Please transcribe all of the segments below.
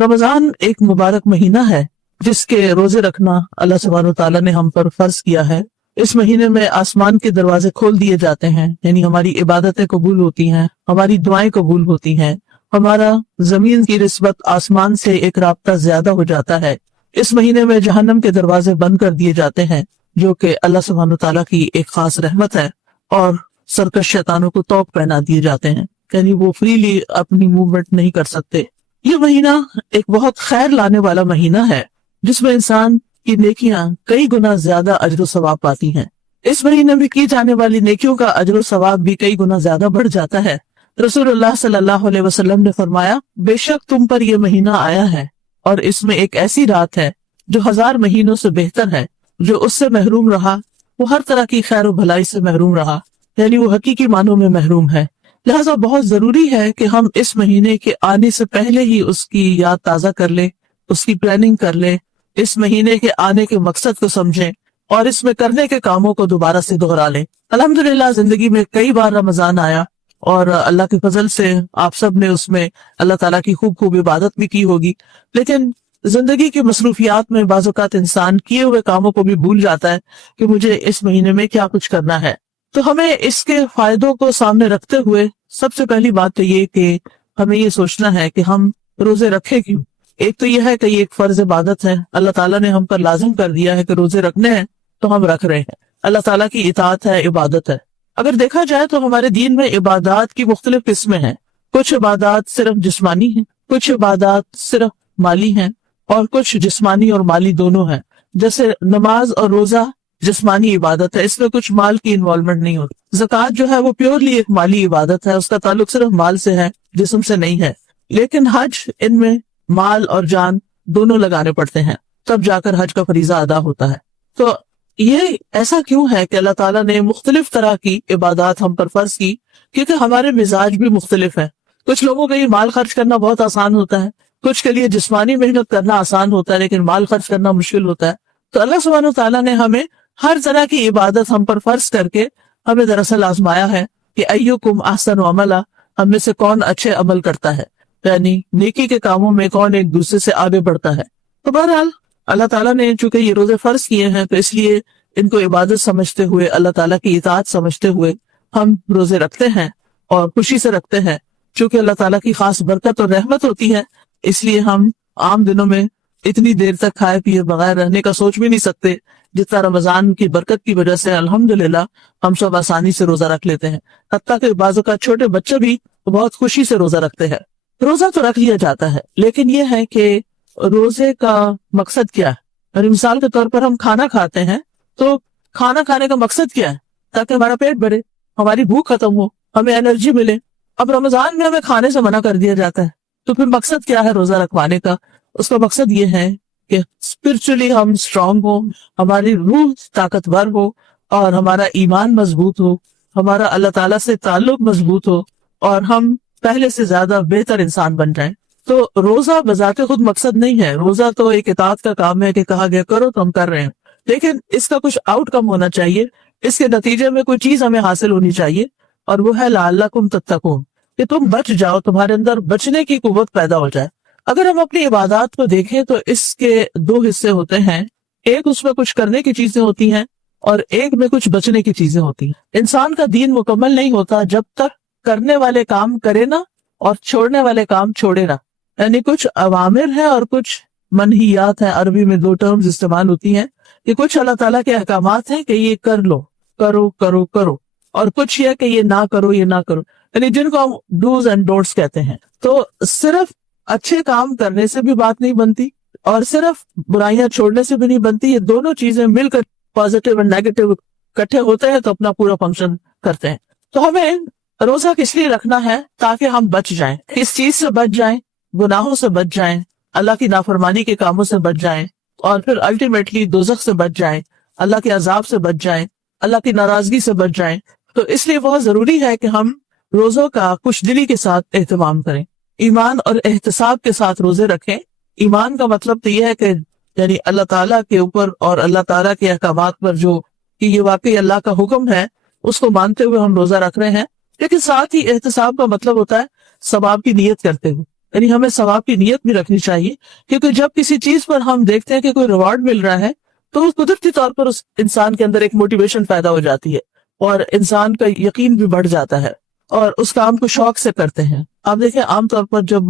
رمضان ایک مبارک مہینہ ہے جس کے روزے رکھنا اللہ سبحانہ و تعالیٰ نے ہم پر فرض کیا ہے۔ اس مہینے میں آسمان کے دروازے کھول دیے جاتے ہیں، یعنی ہماری عبادتیں قبول ہوتی ہیں، ہماری دعائیں قبول ہوتی ہیں، ہمارا زمین کی نسبت آسمان سے ایک رابطہ زیادہ ہو جاتا ہے۔ اس مہینے میں جہنم کے دروازے بند کر دیے جاتے ہیں، جو کہ اللہ سبحانہ و تعالیٰ کی ایک خاص رحمت ہے، اور سرکش شیطانوں کو طوق پہنا دیے جاتے ہیں، یعنی وہ فریلی اپنی موومنٹ نہیں کر سکتے۔ یہ مہینہ ایک بہت خیر لانے والا مہینہ ہے جس میں انسان کی نیکیاں کئی گنا زیادہ اجر و ثواب پاتی ہیں۔ اس مہینے میں کی جانے والی نیکیوں کا اجر و ثواب بھی کئی گنا زیادہ بڑھ جاتا ہے۔ رسول اللہ صلی اللہ علیہ وسلم نے فرمایا، بے شک تم پر یہ مہینہ آیا ہے اور اس میں ایک ایسی رات ہے جو 1000 مہینوں سے بہتر ہے۔ جو اس سے محروم رہا وہ ہر طرح کی خیر و بھلائی سے محروم رہا، یعنی وہ حقیقی معنوں میں محروم ہے۔ لہٰذا بہت ضروری ہے کہ ہم اس مہینے کے آنے سے پہلے ہی اس کی یاد تازہ کر لیں، اس کی پلاننگ کر لیں، اس مہینے کے آنے کے مقصد کو سمجھیں اور اس میں کرنے کے کاموں کو دوبارہ سے دہرا لیں۔ الحمدللہ زندگی میں کئی بار رمضان آیا اور اللہ کے فضل سے آپ سب نے اس میں اللہ تعالیٰ کی خوب عبادت بھی کی ہوگی، لیکن زندگی کی مصروفیات میں بعض اوقات انسان کیے ہوئے کاموں کو بھی بھول جاتا ہے کہ مجھے اس مہینے میں کیا کچھ کرنا ہے۔ تو ہمیں اس کے فائدوں کو سامنے رکھتے ہوئے سب سے پہلی بات تو یہ کہ ہمیں یہ سوچنا ہے کہ ہم روزے رکھیں کیوں۔ ایک تو یہ ہے کہ یہ ایک فرض عبادت ہے، اللہ تعالیٰ نے ہم پر لازم کر دیا ہے کہ روزے رکھنے ہیں تو ہم رکھ رہے ہیں۔ اللہ تعالیٰ کی اطاعت ہے، عبادت ہے۔ اگر دیکھا جائے تو ہمارے دین میں عبادات کی مختلف قسمیں ہیں۔ کچھ عبادات صرف جسمانی ہیں، کچھ عبادات صرف مالی ہیں، اور کچھ جسمانی اور مالی دونوں ہیں۔ جیسے نماز اور روزہ جسمانی عبادت ہے، اس میں کچھ مال کی انوالومنٹ نہیں ہوتی۔ زکوٰۃ جو ہے وہ پیورلی ایک مالی عبادت ہے، اس کا تعلق صرف مال سے ہے، جسم سے نہیں ہے۔ لیکن حج، ان میں مال اور جان دونوں لگانے پڑتے ہیں، تب جا کر حج کا فریضہ ادا ہوتا ہے۔ تو یہ ایسا کیوں ہے کہ اللہ تعالیٰ نے مختلف طرح کی عبادات ہم پر فرض کی؟ کیونکہ ہمارے مزاج بھی مختلف ہیں۔ کچھ لوگوں کے لیے مال خرچ کرنا بہت آسان ہوتا ہے، کچھ کے لیے جسمانی محنت کرنا آسان ہوتا ہے لیکن مال خرچ کرنا مشکل ہوتا ہے۔ تو اللہ سبحانہ و تعالیٰ نے ہمیں ہر طرح کی عبادت ہم پر فرض کر کے ہمیں دراصل آزمایا ہے کہ ایکم احسن عملا، ہم میں سے کون اچھے عمل کرتا ہے، یعنی نیکی کے کاموں میں کون ایک دوسرے سے آگے بڑھتا ہے۔ تو بہرحال اللہ تعالیٰ نے چونکہ یہ روزے فرض کیے ہیں تو اس لیے ان کو عبادت سمجھتے ہوئے، اللہ تعالیٰ کی اطاعت سمجھتے ہوئے ہم روزے رکھتے ہیں اور خوشی سے رکھتے ہیں۔ چونکہ اللہ تعالیٰ کی خاص برکت اور رحمت ہوتی ہے، اس لیے ہم عام دنوں میں اتنی دیر تک کھائے پیے بغیر رہنے کا سوچ بھی نہیں سکتے جتنا رمضان کی برکت کی وجہ سے الحمدللہ ہم سب آسانی سے روزہ رکھ لیتے ہیں۔ حتیٰ کہ بعضوں کا چھوٹے بچے بھی بہت خوشی سے روزہ رکھتے ہیں۔ روزہ تو رکھ لیا جاتا ہے، لیکن یہ ہے کہ روزے کا مقصد کیا ہے؟ یعنی مثال کے طور پر ہم کھانا کھاتے ہیں تو کھانا کھانے کا مقصد کیا ہے؟ تاکہ ہمارا پیٹ بھرے، ہماری بھوک ختم ہو، ہمیں انرجی ملے۔ اب رمضان میں ہمیں کھانے سے منع کر دیا جاتا ہے، تو پھر مقصد کیا ہے روزہ رکھوانے کا؟ اس کا مقصد یہ ہے کہ اسپرچولی ہم اسٹرانگ ہو، ہماری روح طاقتور ہو، اور ہمارا ایمان مضبوط ہو، ہمارا اللہ تعالیٰ سے تعلق مضبوط ہو، اور ہم پہلے سے زیادہ بہتر انسان بن جائیں۔ تو روزہ بذات خود مقصد نہیں ہے، روزہ تو ایک اطاعت کا کام ہے کہ کہا گیا کرو تو ہم کر رہے ہیں، لیکن اس کا کچھ آؤٹ کم ہونا چاہیے، اس کے نتیجے میں کوئی چیز ہمیں حاصل ہونی چاہیے، اور وہ ہے لعلکم تتقون، کہ تم بچ جاؤ، تمہارے اندر بچنے کی قوت پیدا ہو جائے۔ اگر ہم اپنی عبادات کو دیکھیں تو اس کے 2 حصے ہوتے ہیں، ایک اس میں کچھ کرنے کی چیزیں ہوتی ہیں اور ایک میں کچھ بچنے کی چیزیں ہوتی ہیں۔ انسان کا دین مکمل نہیں ہوتا جب تک کرنے والے کام کرے نہ اور چھوڑنے والے کام چھوڑے نہ، یعنی کچھ اوامر ہیں اور کچھ منہیات ہیں۔ عربی میں 2 ٹرمز استعمال ہوتی ہیں کہ کچھ اللہ تعالیٰ کے احکامات ہیں کہ یہ کر لو، کرو کرو کرو، اور کچھ یہ کہ یہ نہ کرو، یہ نہ کرو، یعنی جن کو ہم ڈوز اینڈ ڈونٹس کہتے ہیں۔ تو صرف اچھے کام کرنے سے بھی بات نہیں بنتی اور صرف برائیاں چھوڑنے سے بھی نہیں بنتی، یہ دونوں چیزیں مل کر پازیٹیو اور نیگیٹو اکٹھے ہوتے ہیں تو اپنا پورا فنکشن کرتے ہیں۔ تو ہمیں روزہ کس لیے رکھنا ہے؟ تاکہ ہم بچ جائیں، اس چیز سے بچ جائیں، گناہوں سے بچ جائیں، اللہ کی نافرمانی کے کاموں سے بچ جائیں، اور پھر الٹیمیٹلی دوزخ سے بچ جائیں، اللہ کے عذاب سے بچ جائیں، اللہ کی ناراضگی سے بچ جائیں۔ تو اس لیے بہت ضروری ہے کہ ہم روزوں کا خوش دلی کے ساتھ اہتمام کریں، ایمان اور احتساب کے ساتھ روزے رکھیں۔ ایمان کا مطلب تو یہ ہے کہ یعنی اللہ تعالیٰ کے اوپر اور اللہ تعالیٰ کے احکامات پر جو کہ یہ واقعی اللہ کا حکم ہے اس کو مانتے ہوئے ہم روزہ رکھ رہے ہیں، لیکن ساتھ ہی احتساب کا مطلب ہوتا ہے ثواب کی نیت کرتے ہوئے، یعنی ہمیں ثواب کی نیت بھی رکھنی چاہیے، کیونکہ جب کسی چیز پر ہم دیکھتے ہیں کہ کوئی ریوارڈ مل رہا ہے تو اس قدرتی طور پر اس انسان کے اندر ایک موٹیویشن پیدا ہو جاتی ہے اور انسان کا یقین بھی بڑھ جاتا ہے اور اس کام کو شوق سے کرتے ہیں۔ آپ دیکھیں عام طور پر جب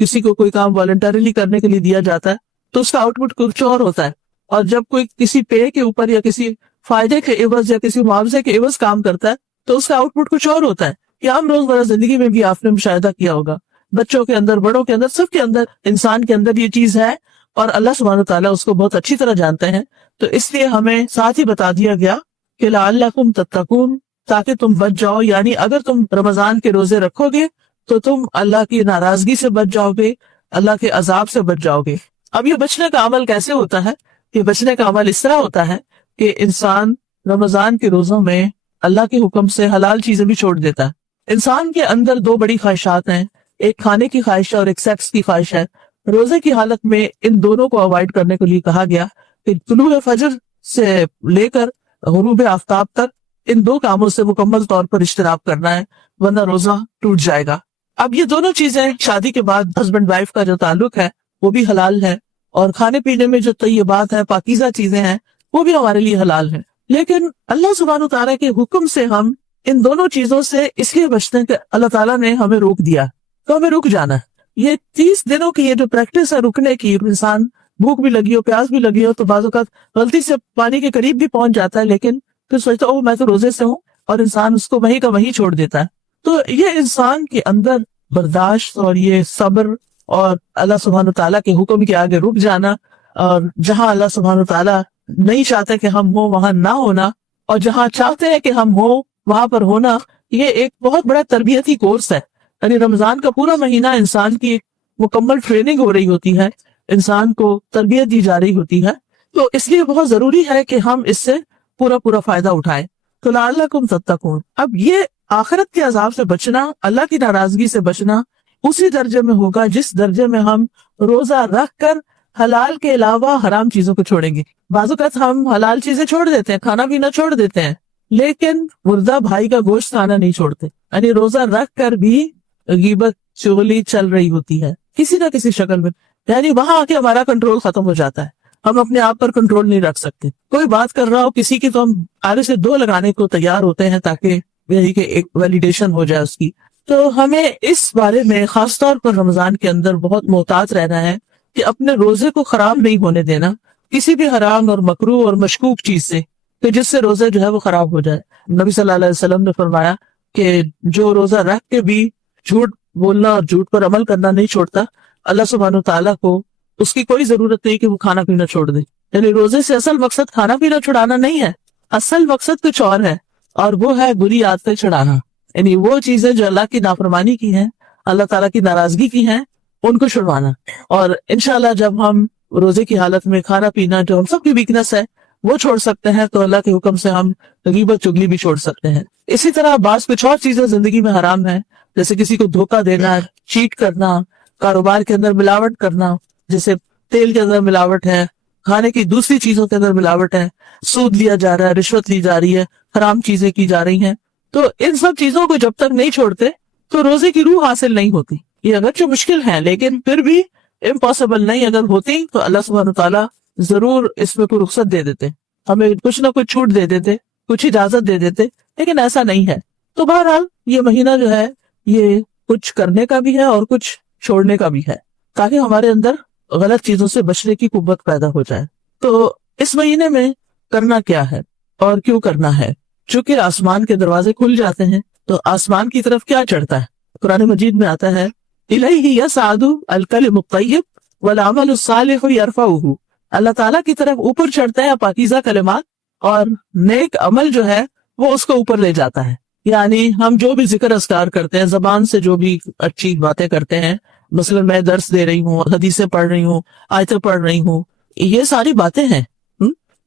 کسی کو کوئی کام والنٹریلی کرنے کے لیے دیا جاتا ہے تو اس کا آؤٹ پٹ کچھ اور ہوتا ہے، اور جب کوئی کسی پے کے اوپر یا کسی فائدے کے عوض یا کسی معاوضے کے عوض کام کرتا ہے تو اس کا آؤٹ پٹ کچھ اور ہوتا ہے۔ یہ عام روزمرہ زندگی میں بھی آپ نے مشاہدہ کیا ہوگا، بچوں کے اندر، بڑوں کے اندر، سب کے اندر، انسان کے اندر یہ چیز ہے اور اللہ سبحانہ وتعالیٰ اس کو بہت اچھی طرح جانتے ہیں۔ تو اس لیے ہمیں ساتھ ہی بتا دیا گیا کہ لعلکم تتقون، تاکہ تم بچ جاؤ، یعنی اگر تم رمضان کے روزے رکھو گے تو تم اللہ کی ناراضگی سے بچ جاؤ گے، اللہ کے عذاب سے بچ جاؤ گے۔ اب یہ بچنے کا عمل کیسے ہوتا ہے؟ یہ بچنے کا عمل اس طرح ہوتا ہے کہ انسان رمضان کے روزوں میں اللہ کے حکم سے حلال چیزیں بھی چھوڑ دیتا ہے۔ انسان کے اندر دو بڑی خواہشات ہیں، ایک کھانے کی خواہش ہے اور ایک سیکس کی خواہش ہے۔ روزے کی حالت میں ان دونوں کو اوائڈ کرنے کے لیے کہا گیا کہ طلوع فجر سے لے کر غروب آفتاب تک ان دو کاموں سے مکمل طور پر اجتناب کرنا ہے، ورنہ روزہ ٹوٹ جائے گا۔ اب یہ دونوں چیزیں شادی کے بعد ہسبینڈ وائف کا جو تعلق ہے وہ بھی حلال ہے، اور کھانے پینے میں جو طیبات ہیں، پاکیزہ چیزیں ہیں، وہ بھی ہمارے لیے حلال ہیں۔ لیکن اللہ سبحانہ تعالیٰ کے حکم سے ہم ان دونوں چیزوں سے اس لیے بچتے کہ اللہ تعالیٰ نے ہمیں روک دیا، تو ہمیں رک جانا ہے۔ یہ 30 دنوں کی یہ جو پریکٹس ہے رکنے کی، انسان بھوک بھی لگی ہو، پیاس بھی لگی ہو تو بعض اوقات غلطی سے پانی کے قریب بھی پہنچ جاتا ہے، لیکن پھر سوچتا او میں تو روزے سے ہوں، اور انسان اس کو وہیں کا وہیں چھوڑ دیتا ہے۔ تو یہ انسان کے اندر برداشت اور یہ صبر اور اللہ سبحانہ تعالیٰ کے حکم کے آگے رک جانا، اور جہاں اللہ سبحانہ تعالیٰ نہیں چاہتے کہ ہم ہوں وہاں نہ ہونا، اور جہاں چاہتے ہیں کہ ہم ہوں وہاں پر ہونا، یہ ایک بہت بڑا تربیتی کورس ہے۔ یعنی رمضان کا پورا مہینہ انسان کی مکمل ٹریننگ ہو رہی ہوتی ہے، انسان کو تربیت دی جا رہی ہوتی ہے، تو اس لیے بہت ضروری ہے کہ ہم اس سے پورا فائدہ اٹھائیں۔ تو لعلکم تتقون، اب یہ آخرت کے عذاب سے بچنا، اللہ کی ناراضگی سے بچنا اسی درجے میں ہوگا جس درجے میں ہم روزہ رکھ کر حلال کے علاوہ حرام چیزوں کو چھوڑیں گے۔ بعض اوقات ہم حلال چیزیں چھوڑ دیتے ہیں، کھانا پینا چھوڑ دیتے ہیں، لیکن مردہ بھائی کا گوشت کھانا نہیں چھوڑتے، یعنی روزہ رکھ کر بھی غیبت چغلی چل رہی ہوتی ہے کسی نہ کسی شکل میں، یعنی وہاں آ کے ہمارا کنٹرول ختم ہو جاتا ہے، ہم اپنے آپ پر کنٹرول نہیں رکھ سکتے۔ کوئی بات کر رہا ہو کسی کی تو ہم آگے سے 2 لگانے کو تیار ہوتے ہیں تاکہ یعنی کہ ایک ویلیڈیشن ہو جائے اس کی۔ تو ہمیں اس بارے میں خاص طور پر رمضان کے اندر بہت محتاط رہنا ہے کہ اپنے روزے کو خراب نہیں ہونے دینا کسی بھی حرام اور مکروہ اور مشکوک چیز سے، کہ جس سے روزہ جو ہے وہ خراب ہو جائے۔ نبی صلی اللہ علیہ وسلم نے فرمایا کہ جو روزہ رکھ کے بھی جھوٹ بولنا اور جھوٹ پر عمل کرنا نہیں چھوڑتا، اللہ سبحانہ تعالیٰ کو اس کی کوئی ضرورت نہیں کہ وہ کھانا پینا چھوڑ دے۔ یعنی روزے سے اصل مقصد کھانا پینا چھڑانا نہیں ہے، اصل مقصد کچھ اور ہے، اور وہ ہے بری عادتیں چھڑانا، یعنی وہ چیزیں جو اللہ کی نافرمانی کی ہیں، اللہ تعالیٰ کی ناراضگی کی ہیں، ان کو چھڑوانا۔ اور انشاءاللہ جب ہم روزے کی حالت میں کھانا پینا جو ہم سب کی ویکنس ہے وہ چھوڑ سکتے ہیں، تو اللہ کے حکم سے ہم غیبت چگلی بھی چھوڑ سکتے ہیں۔ اسی طرح بعض کچھ اور چیزیں زندگی میں حرام ہیں، جیسے کسی کو دھوکہ دینا، چیٹ کرنا، کاروبار کے اندر ملاوٹ کرنا، جیسے تیل کے اندر ملاوٹ ہے، کھانے کی دوسری چیزوں کے اندر ملاوٹ ہے، سود لیا جا رہا ہے، رشوت لی جا رہی ہے، حرام چیزیں کی جا رہی ہیں۔ تو ان سب چیزوں کو جب تک نہیں چھوڑتے تو روزے کی روح حاصل نہیں ہوتی۔ یہ اگرچہ مشکل ہے لیکن پھر بھی امپاسبل نہیں، اگر ہوتی تو اللہ سبحانہ تعالیٰ ضرور اس میں کوئی رخصت دے دیتے، ہمیں کچھ نہ کچھ چھوٹ دے دیتے، کچھ اجازت دے دیتے، لیکن ایسا نہیں ہے۔ تو بہرحال یہ مہینہ جو ہے یہ کچھ کرنے کا بھی ہے اور کچھ چھوڑنے کا بھی ہے، تاکہ ہمارے اندر غلط چیزوں سے بچنے کی قوت پیدا ہو جائے۔ تو اس مہینے میں کرنا کیا ہے اور کیوں کرنا ہے؟ چونکہ آسمان کے دروازے کھل جاتے ہیں تو آسمان کی طرف کیا چڑھتا ہے؟ قرآن مجید میں آتا ہے الیہ یصعد الکلم الطیب والعمل الصالح یرفعہ، اللہ تعالیٰ کی طرف اوپر چڑھتا ہے پاکیزہ کلمات، اور نیک عمل جو ہے وہ اس کو اوپر لے جاتا ہے۔ یعنی ہم جو بھی ذکر اذکار کرتے ہیں، زبان سے جو بھی اچھی باتیں کرتے ہیں، مثلا میں درس دے رہی ہوں، حدیثیں پڑھ رہی ہوں، آیتیں پڑھ رہی ہوں، یہ ساری باتیں ہیں،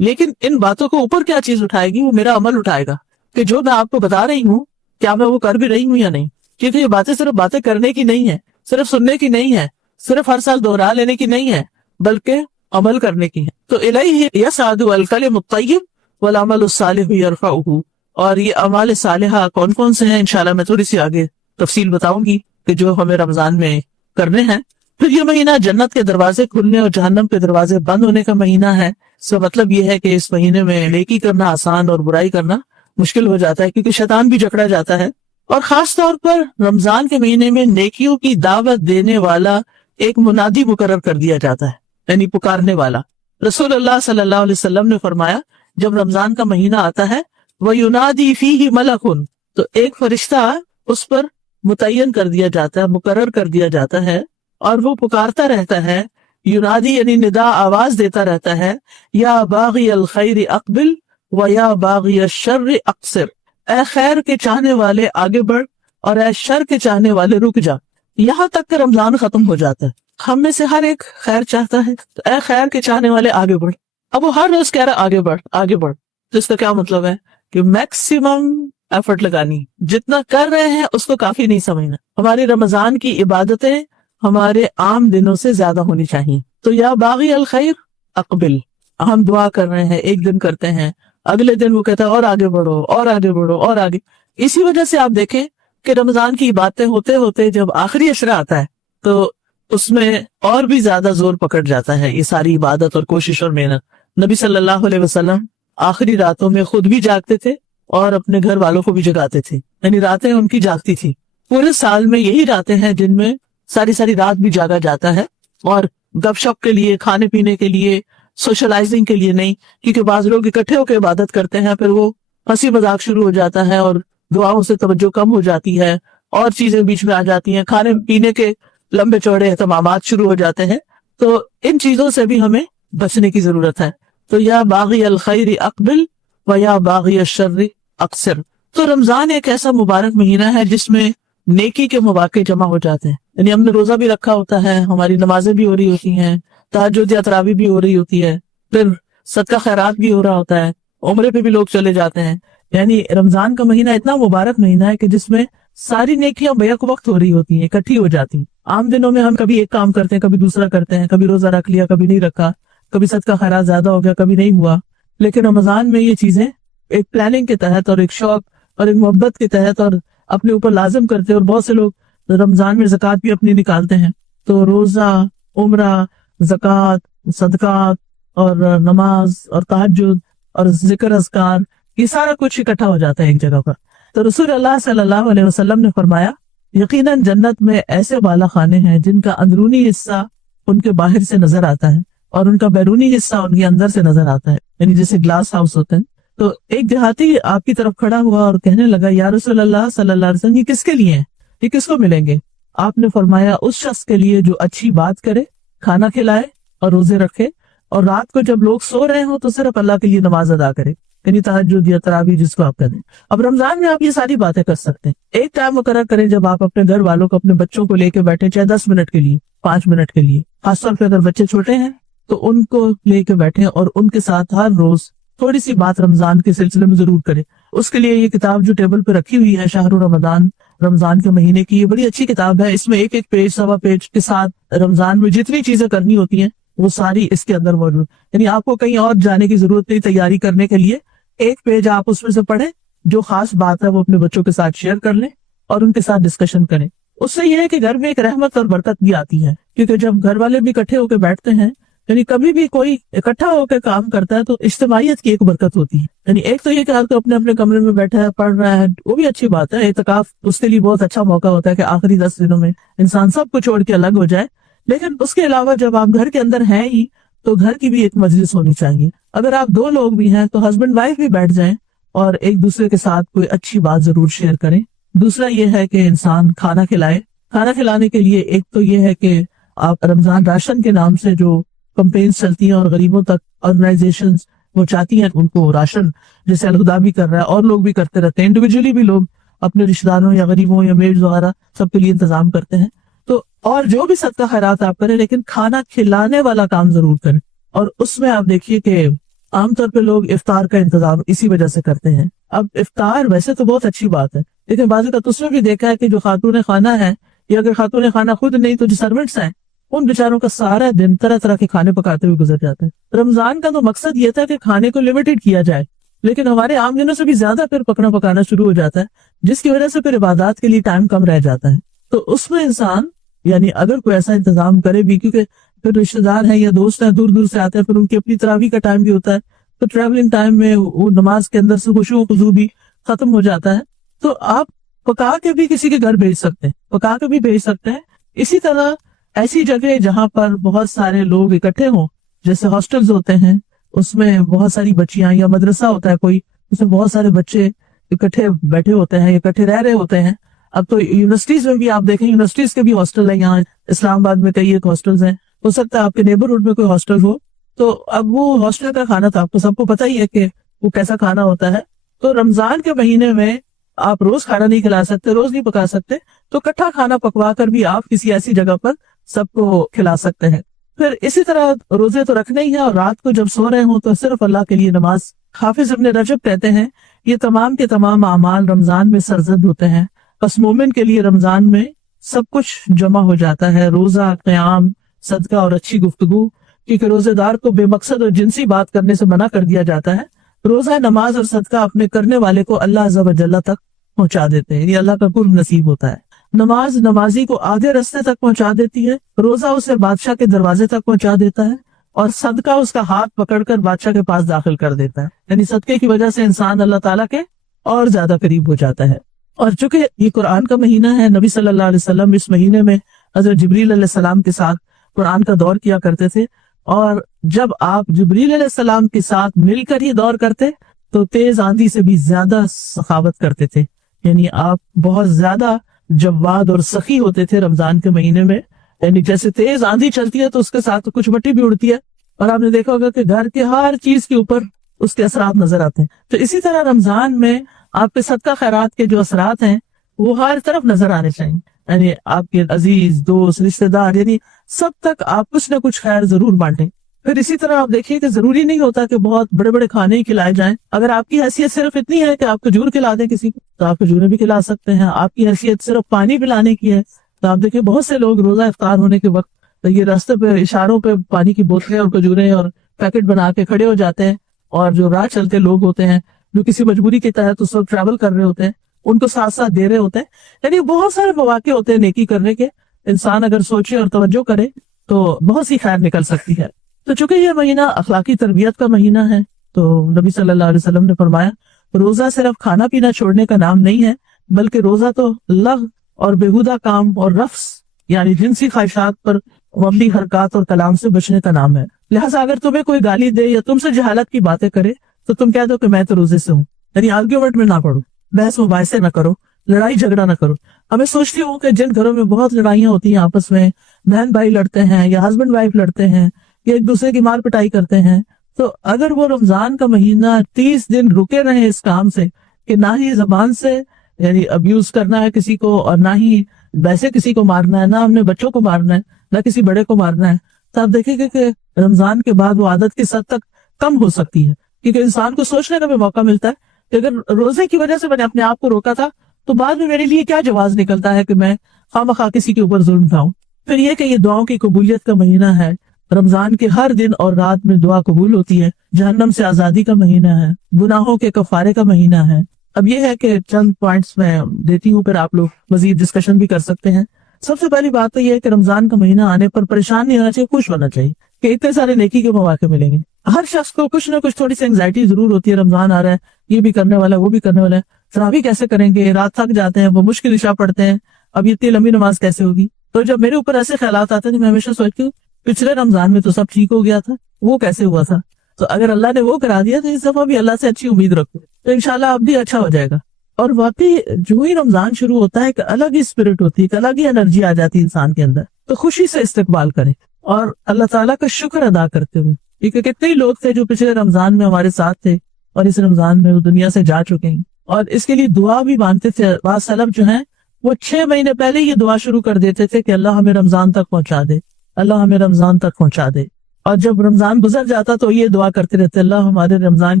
لیکن ان باتوں کو اوپر کیا چیز اٹھائے گی؟ وہ میرا عمل اٹھائے گا، کہ جو میں آپ کو بتا رہی ہوں کیا میں وہ کر بھی رہی ہوں یا نہیں۔ کیونکہ یہ باتیں صرف باتیں کرنے کی نہیں ہے، صرف سننے کی نہیں ہے، صرف ہر سال دہرا لینے کی نہیں ہے، بلکہ عمل کرنے کی ہے۔ تو الیہ یصعد الکلم الطیب والعمل الصالح یرفعہ، اور یہ اعمال صالحہ کون کون سے ہیں انشاءاللہ میں تھوڑی سی آگے تفصیل بتاؤں گی کہ جو ہمیں رمضان میں کرنے ہیں. پھر یہ مہینہ جنت کے دروازے کھلنے اور جہنم کے دروازے بند ہونے کا مہینہ ہے. سو مطلب یہ ہے کہ اس مہینے میں نیکی کرنا آسان اور برائی کرنا مشکل ہو جاتا ہے، کیونکہ شیطان بھی جکڑا جاتا ہے. اور خاص طور پر رمضان کے مہینے میں نیکیوں کی دعوت دینے والا ایک منادی مقرر کر دیا جاتا ہے، یعنی پکارنے والا. رسول اللہ صلی اللہ علیہ وسلم نے فرمایا جب رمضان کا مہینہ آتا ہے وَيُنَادِي فِيهِ مَلَكٌ، تو ایک فرشتہ اس پر متعین کر دیا جاتا ہے، مقرر کر دیا جاتا ہے، اور وہ پکارتا رہتا ہے. یونادی یعنی ندا، آواز دیتا رہتا ہے، یا باغی الخیر اقبل و یا باغی الشر اقصر، اے خیر کے چاہنے والے آگے بڑھ اور اے شر کے چاہنے والے رک جا. یہاں تک کہ رمضان ختم ہو جاتا ہے. ہم میں سے ہر ایک خیر چاہتا ہے، تو اے خیر کے چاہنے والے آگے بڑھ. اب وہ ہر روز کہہ رہا آگے بڑھ آگے بڑھ. تو اس کا کیا مطلب ہے کہ میکسیمم ایفرٹ لگانی، جتنا کر رہے ہیں اس کو کافی نہیں سمجھنا. ہماری رمضان کی عبادتیں ہمارے عام دنوں سے زیادہ ہونی چاہیے. تو یا باغی الخیر اقبل، ہم دعا کر رہے ہیں، ایک دن کرتے ہیں، اگلے دن وہ کہتا ہے اور آگے بڑھو اور آگے بڑھو اور آگے. اسی وجہ سے آپ دیکھیں کہ رمضان کی باتیں ہوتے ہوتے جب آخری عشرہ آتا ہے تو اس میں اور بھی زیادہ زور پکڑ جاتا ہے یہ ساری عبادت اور کوشش اور محنت. نبی صلی اللہ علیہ وسلم آخری راتوں میں خود بھی جاگتے تھے اور اپنے گھر والوں کو بھی جگاتے تھے، یعنی راتیں ان کی جاگتی تھی. پورے سال میں یہی راتیں ہیں جن میں ساری رات بھی جاگا جاتا ہے، اور گپ شپ کے لیے، کھانے پینے کے لیے، سوشلائزنگ کے لیے نہیں. کیونکہ بعض لوگ اکٹھے ہو کے عبادت کرتے ہیں، پھر وہ ہنسی مذاق شروع ہو جاتا ہے اور دعاؤں سے توجہ کم ہو جاتی ہے اور چیزیں بیچ میں آ جاتی ہیں، کھانے پینے کے لمبے چوڑے اہتمامات شروع ہو جاتے ہیں. تو ان چیزوں سے بھی ہمیں بچنے کی ضرورت ہے. تو یا باغی الخیر اقبل و یا باغی الشر اقصر. تو رمضان ایک ایسا مبارک مہینہ ہے جس میں نیکی کے مواقع جمع ہو جاتے ہیں. یعنی ہم نے روزہ بھی رکھا ہوتا ہے، ہماری نمازیں بھی ہو رہی ہوتی ہیں، تہجد یا تراویح بھی ہو رہی ہوتی ہے، پھر صدقہ خیرات بھی ہو رہا ہوتا ہے، عمرے پہ بھی لوگ چلے جاتے ہیں. یعنی رمضان کا مہینہ اتنا مبارک مہینہ ہے کہ جس میں ساری نیکیاں بیک وقت ہو رہی ہوتی ہیں، اکٹھی ہو جاتی ہیں. عام دنوں میں ہم کبھی ایک کام کرتے ہیں، کبھی دوسرا کرتے ہیں، کبھی روزہ رکھ لیا، کبھی نہیں رکھا، کبھی صدقہ خیرات زیادہ ہو گیا، کبھی نہیں ہوا. لیکن رمضان میں یہ چیزیں ایک پلاننگ کے تحت اور ایک شوق اور ایک محبت کے تحت اور اپنے اوپر لازم کرتے ہیں. اور بہت سے لوگ رمضان میں زکوٰۃ بھی اپنی نکالتے ہیں. تو روزہ، عمرہ، زکوٰۃ، صدقات اور نماز اور تہجد اور ذکر اذکار، یہ سارا کچھ اکٹھا ہو جاتا ہے ایک جگہ پر. تو رسول اللہ صلی اللہ علیہ وسلم نے فرمایا یقیناً جنت میں ایسے بالا خانے ہیں جن کا اندرونی حصہ ان کے باہر سے نظر آتا ہے اور ان کا بیرونی حصہ ان کے اندر سے نظر آتا ہے، یعنی جیسے گلاس ہاؤس ہوتے ہیں. تو ایک دیہاتی آپ کی طرف کھڑا ہوا اور کہنے لگا یا رسول اللہ صلی اللہ علیہ وسلم، یہ کس کے لیے ہیں، یہ کس کو ملیں گے؟ آپ نے فرمایا اس شخص کے لیے جو اچھی بات کرے، کھانا کھلائے اور روزے رکھے، اور رات کو جب لوگ سو رہے ہوں تو صرف اللہ کے لیے نماز ادا کرے، یعنی تہجد یا تراویح جس کو آپ کہتے ہیں. اب رمضان میں آپ یہ ساری باتیں کر سکتے ہیں. ایک ٹائم مقرر کریں جب آپ اپنے گھر والوں کو، اپنے بچوں کو لے کے بیٹھے، چاہے 10 منٹ کے لیے، 5 منٹ کے لیے. خاص طور پہ اگر بچے چھوٹے ہیں تو ان کو لے کے بیٹھیں اور ان کے ساتھ ہر روز تھوڑی سی بات رمضان کے سلسلے میں ضرور کریں. اس کے لیے یہ کتاب جو ٹیبل پہ رکھی ہوئی ہے، شہر رمضان، رمضان کے مہینے کی، یہ بڑی اچھی کتاب ہے. اس میں ایک ایک پیج، سوا پیج کے ساتھ رمضان میں جتنی چیزیں کرنی ہوتی ہیں وہ ساری اس کے اندر موجود. یعنی آپ کو کہیں اور جانے کی ضرورت نہیں تیاری کرنے کے لیے. ایک پیج آپ اس میں سے پڑھیں، جو خاص بات ہے وہ اپنے بچوں کے ساتھ شیئر کر لیں اور ان کے ساتھ ڈسکشن کریں. اس سے یہ ہے کہ گھر میں ایک رحمت اور برکت بھی آتی ہے، کیونکہ جب گھر والے بھی اکٹھے ہو کے بیٹھتے ہیں، یعنی کبھی بھی کوئی اکٹھا ہو کے کام کرتا ہے تو اجتماعیت کی ایک برکت ہوتی ہے. یعنی ایک تو یہ کہ ہر کوئی اپنے اپنے کمرے میں بیٹھا ہے، پڑھ رہا ہے، وہ بھی اچھی بات ہے. اعتکاف اس کے لیے بہت اچھا موقع ہوتا ہے کہ آخری 10 دنوں میں انسان سب کو چھوڑ کے الگ ہو جائے. لیکن اس کے علاوہ جب آپ گھر کے اندر ہیں ہی تو گھر کی بھی ایک مجلس ہونی چاہیے. اگر آپ 2 لوگ بھی ہیں تو ہسبینڈ وائف بھی بیٹھ جائیں اور ایک دوسرے کے ساتھ کوئی اچھی بات ضرور شیئر کریں. دوسرا یہ ہے کہ انسان کھانا کھلائے. کھانا کھلانے کے لیے ایک تو یہ ہے کہ آپ رمضان راشن کے نام سے جو کمپینز چلتی ہیں اور غریبوں تک آرگنائزیشنز وہ چاہتی ہیں ان کو راشن، جیسے الہدا بھی کر رہا ہے اور لوگ بھی کرتے رہتے ہیں، انڈیویجولی بھی لوگ اپنے رشتہ داروں یا غریبوں یا میڈز وغیرہ سب کے لیے انتظام کرتے ہیں. تو اور جو بھی صدقہ خیرات آپ کریں، لیکن کھانا کھلانے والا کام ضرور کریں. اور اس میں آپ دیکھیے کہ عام طور پہ لوگ افطار کا انتظام اسی وجہ سے کرتے ہیں. اب افطار ویسے تو بہت اچھی بات ہے، لیکن بعض اوقات اس میں بھی دیکھا ہے کہ جو خاتون خانہ ہے، یا اگر خاتون خانہ خود نہیں تو جو سرونٹس ہیں، ان بیچاروں کا سارا دن طرح طرح کے کھانے پکاتے ہوئے گزر جاتے ہیں. رمضان کا تو مقصد یہ تھا کہ کھانے کو لمیٹڈ کیا جائے، لیکن ہمارے عام دنوں سے بھی زیادہ پھر پکانا شروع ہو جاتا ہے، جس کی وجہ سے پھر عبادات کے لیے ٹائم کم رہ جاتا ہے. تو اس میں انسان یعنی اگر کوئی ایسا انتظام کرے بھی، کیونکہ پھر رشتے دار ہیں یا دوست ہیں دور دور سے آتے ہیں، پھر ان کی اپنی تراویح کا ٹائم بھی ہوتا ہے، تو ٹریولنگ ٹائم میں وہ نماز کے اندر سے خشوع و خضوع بھی ختم ہو جاتا ہے، تو آپ پکا کے بھی کسی کے گھر بھیج سکتے ہیں، پکا کے بھی بھیج سکتے ہیں۔ اسی طرح ایسی جگہ جہاں پر بہت سارے لوگ اکٹھے ہوں، جیسے ہاسٹلز ہوتے ہیں، اس میں بہت ساری بچیاں، یا مدرسہ ہوتا ہے کوئی، اس میں بہت سارے بچے اکٹھے بیٹھے ہوتے ہیں، اکٹھے رہ رہے ہوتے ہیں۔ اب تو یونیورسٹیز میں بھی آپ دیکھیں، یونیورسٹیز کے بھی ہاسٹل ہیں، یہاں اسلام آباد میں کئی ایک ہاسٹلز ہیں، ہو سکتا ہے آپ کے نیبرہڈ میں کوئی ہاسٹل ہو، تو اب وہ ہاسٹل کا کھانا تو آپ کو سب کو پتہ ہی ہے کہ وہ کیسا کھانا ہوتا ہے۔ تو رمضان کے مہینے میں آپ روز کھانا نہیں کھلا سکتے، روز نہیں پکا سکتے، تو کٹھا کھانا پکوا کر بھی آپ کسی ایسی جگہ پر سب کو کھلا سکتے ہیں۔ پھر اسی طرح روزے تو رکھنے ہی ہیں، اور رات کو جب سو رہے ہوں تو صرف اللہ کے لیے نماز۔ حافظ ابن رجب کہتے ہیں یہ تمام کے تمام اعمال رمضان میں سرزد ہوتے ہیں، بس مومن کے لیے رمضان میں سب کچھ جمع ہو جاتا ہے، روزہ، قیام، صدقہ اور اچھی گفتگو، کیونکہ روزے دار کو بے مقصد اور جنسی بات کرنے سے منع کر دیا جاتا ہے۔ روزہ، نماز اور صدقہ اپنے کرنے والے کو اللہ عز و جل تک پہنچا دیتے ہیں، یعنی اللہ کا قرب نصیب ہوتا ہے۔ نماز نمازی کو آدھے رستے تک پہنچا دیتی ہے، روزہ اسے بادشاہ کے دروازے تک پہنچا دیتا ہے، اور صدقہ اس کا ہاتھ پکڑ کر بادشاہ کے پاس داخل کر دیتا ہے، یعنی صدقے کی وجہ سے انسان اللہ تعالیٰ کے اور زیادہ قریب ہو جاتا ہے۔ اور چونکہ یہ قرآن کا مہینہ ہے، نبی صلی اللہ علیہ وسلم اس مہینے میں حضرت جبریل علیہ السلام کے ساتھ قرآن کا دور کیا کرتے تھے، اور جب آپ جبریل علیہ السلام کے ساتھ مل کر یہ دور کرتے تو تیز آندھی سے بھی زیادہ سخاوت کرتے تھے، یعنی آپ بہت زیادہ جواد اور سخی ہوتے تھے رمضان کے مہینے میں، یعنی جیسے تیز آندھی چلتی ہے تو اس کے ساتھ کچھ مٹی بھی اڑتی ہے، اور آپ نے دیکھا ہوگا کہ گھر کے ہر چیز کے اوپر اس کے اثرات نظر آتے ہیں۔ تو اسی طرح رمضان میں آپ کے صدقہ خیرات کے جو اثرات ہیں وہ ہر طرف نظر آنے چاہیے، یعنی آپ کے عزیز، دوست، رشتہ دار، یعنی سب تک آپ کچھ نہ کچھ خیر ضرور بانٹیں۔ پھر اسی طرح آپ دیکھیے کہ ضروری نہیں ہوتا کہ بہت بڑے بڑے کھانے ہی کھلائے جائیں، اگر آپ کی حیثیت صرف اتنی ہے کہ آپ کھجور کھلا دیں کسی کو تو آپ کھجوریں بھی کھلا سکتے ہیں، آپ کی حیثیت صرف پانی پلانے کی ہے تو آپ دیکھیں بہت سے لوگ روزہ افطار ہونے کے وقت یہ راستے پہ اشاروں پہ پانی کی بوتلیں اور کھجوریں اور پیکٹ بنا کے کھڑے ہو جاتے ہیں، اور جو راہ چلتے لوگ ہوتے ہیں جو کسی مجبوری کے تحت اس وقت ٹریول کر رہے ہوتے ہیں ان کو ساتھ ساتھ دے رہے ہوتے ہیں، یعنی بہت سارے مواقع ہوتے ہیں نیکی کرنے کے، انسان اگر سوچے اور توجہ کرے تو بہت سی خیر نکل سکتی ہے۔ تو چونکہ یہ مہینہ اخلاقی تربیت کا مہینہ ہے تو نبی صلی اللہ علیہ وسلم نے فرمایا روزہ صرف کھانا پینا چھوڑنے کا نام نہیں ہے، بلکہ روزہ تو لغو اور بیہودہ کام اور رفث یعنی جنسی خواہشات پر مبنی حرکات اور کلام سے بچنے کا نام ہے۔ لہٰذا اگر تمہیں کوئی گالی دے یا تم سے جہالت کی باتیں کرے تو تم کہہ دو کہ میں تو روزے سے ہوں، یعنی آرگیومنٹ میں نہ پڑو، بحث مباحثے نہ کرو، لڑائی جھگڑا نہ کرو۔ اب میں سوچتی ہوں کہ جن گھروں میں بہت لڑائیاں ہوتی ہیں آپس میں، بہن بھائی لڑتے ہیں یا ہسبینڈ وائف لڑتے ہیں یا ایک دوسرے کی مار پٹائی کرتے ہیں، تو اگر وہ رمضان کا مہینہ 30 دن رکے رہے اس کام سے کہ نہ ہی زبان سے یعنی ابیوز کرنا ہے کسی کو، اور نہ ہی ویسے کسی کو مارنا ہے، نہ ہم نے بچوں کو مارنا ہے، نہ کسی بڑے کو مارنا ہے، تو آپ دیکھیں گے کہ رمضان کے بعد وہ عادت کس حد تک کم ہو سکتی ہے، کیونکہ انسان کو سوچنے کا بھی موقع ملتا ہے کہ اگر روزے کی وجہ سے میں نے اپنے آپ کو روکا تھا تو بعد میں میرے لیے کیا جواز نکلتا ہے کہ میں خواہ کسی کے اوپر ظلم کھاؤں۔ پھر یہ کہ یہ دعاؤں کی قبولیت کا مہینہ ہے، رمضان کے ہر دن اور رات میں دعا قبول ہوتی ہے، جہنم سے آزادی کا مہینہ ہے، گناہوں کے کفارے کا مہینہ ہے۔ اب یہ ہے کہ چند پوائنٹس میں دیتی ہوں، پھر آپ لوگ مزید ڈسکشن بھی کر سکتے ہیں۔ سب سے پہلی بات تو یہ ہے کہ رمضان کا مہینہ آنے پر پریشان نہیں ہونا چاہیے، خوش ہونا چاہیے کہ اتنے سارے نیکی کے مواقع ملیں گے۔ ہر شخص کو کچھ نہ کچھ تھوڑی سی انگزائٹی ضرور ہوتی ہے، رمضان آ رہا ہے، یہ بھی کرنے والا ہے، وہ بھی کرنے والا ہے، تراویح کیسے کریں گے، رات تھک جاتے ہیں، وہ مشکل عشاء پڑھتے ہیں، اب یہ اتنی لمبی نماز کیسے ہوگی۔ تو جب میرے اوپر ایسے خیالات آتے ہیں تو میں ہمیشہ سوچتی ہوں پچھلے رمضان میں تو سب ٹھیک ہو گیا تھا، وہ کیسے ہوا تھا، تو اگر اللہ نے وہ کرا دیا تو اس دفعہ بھی اللہ سے اچھی امید رکھو تو انشاءاللہ اب بھی اچھا ہو جائے گا۔ اور واقعی جو ہی رمضان شروع ہوتا ہے ایک الگ ہی اسپرٹ ہوتی ہے، ایک الگ ہی انرجی آ جاتی ہے انسان کے اندر، تو خوشی سے استقبال کریں اور اللہ تعالیٰ کا شکر ادا کرتے ہوئے، کیونکہ کتنے ہی لوگ تھے جو پچھلے رمضان میں ہمارے ساتھ تھے اور اس رمضان میں وہ دنیا سے جا چکے ہیں، اور اس کے لیے دعا بھی مانگتے تھے۔ بعض سلف جو ہیں وہ 6 مہینے پہلے یہ دعا شروع کر دیتے تھے کہ اللہ ہمیں رمضان تک پہنچا دے، اللہ ہمیں رمضان تک پہنچا دے، اور جب رمضان گزر جاتا تو یہ دعا کرتے رہتے اللہ ہمارے رمضان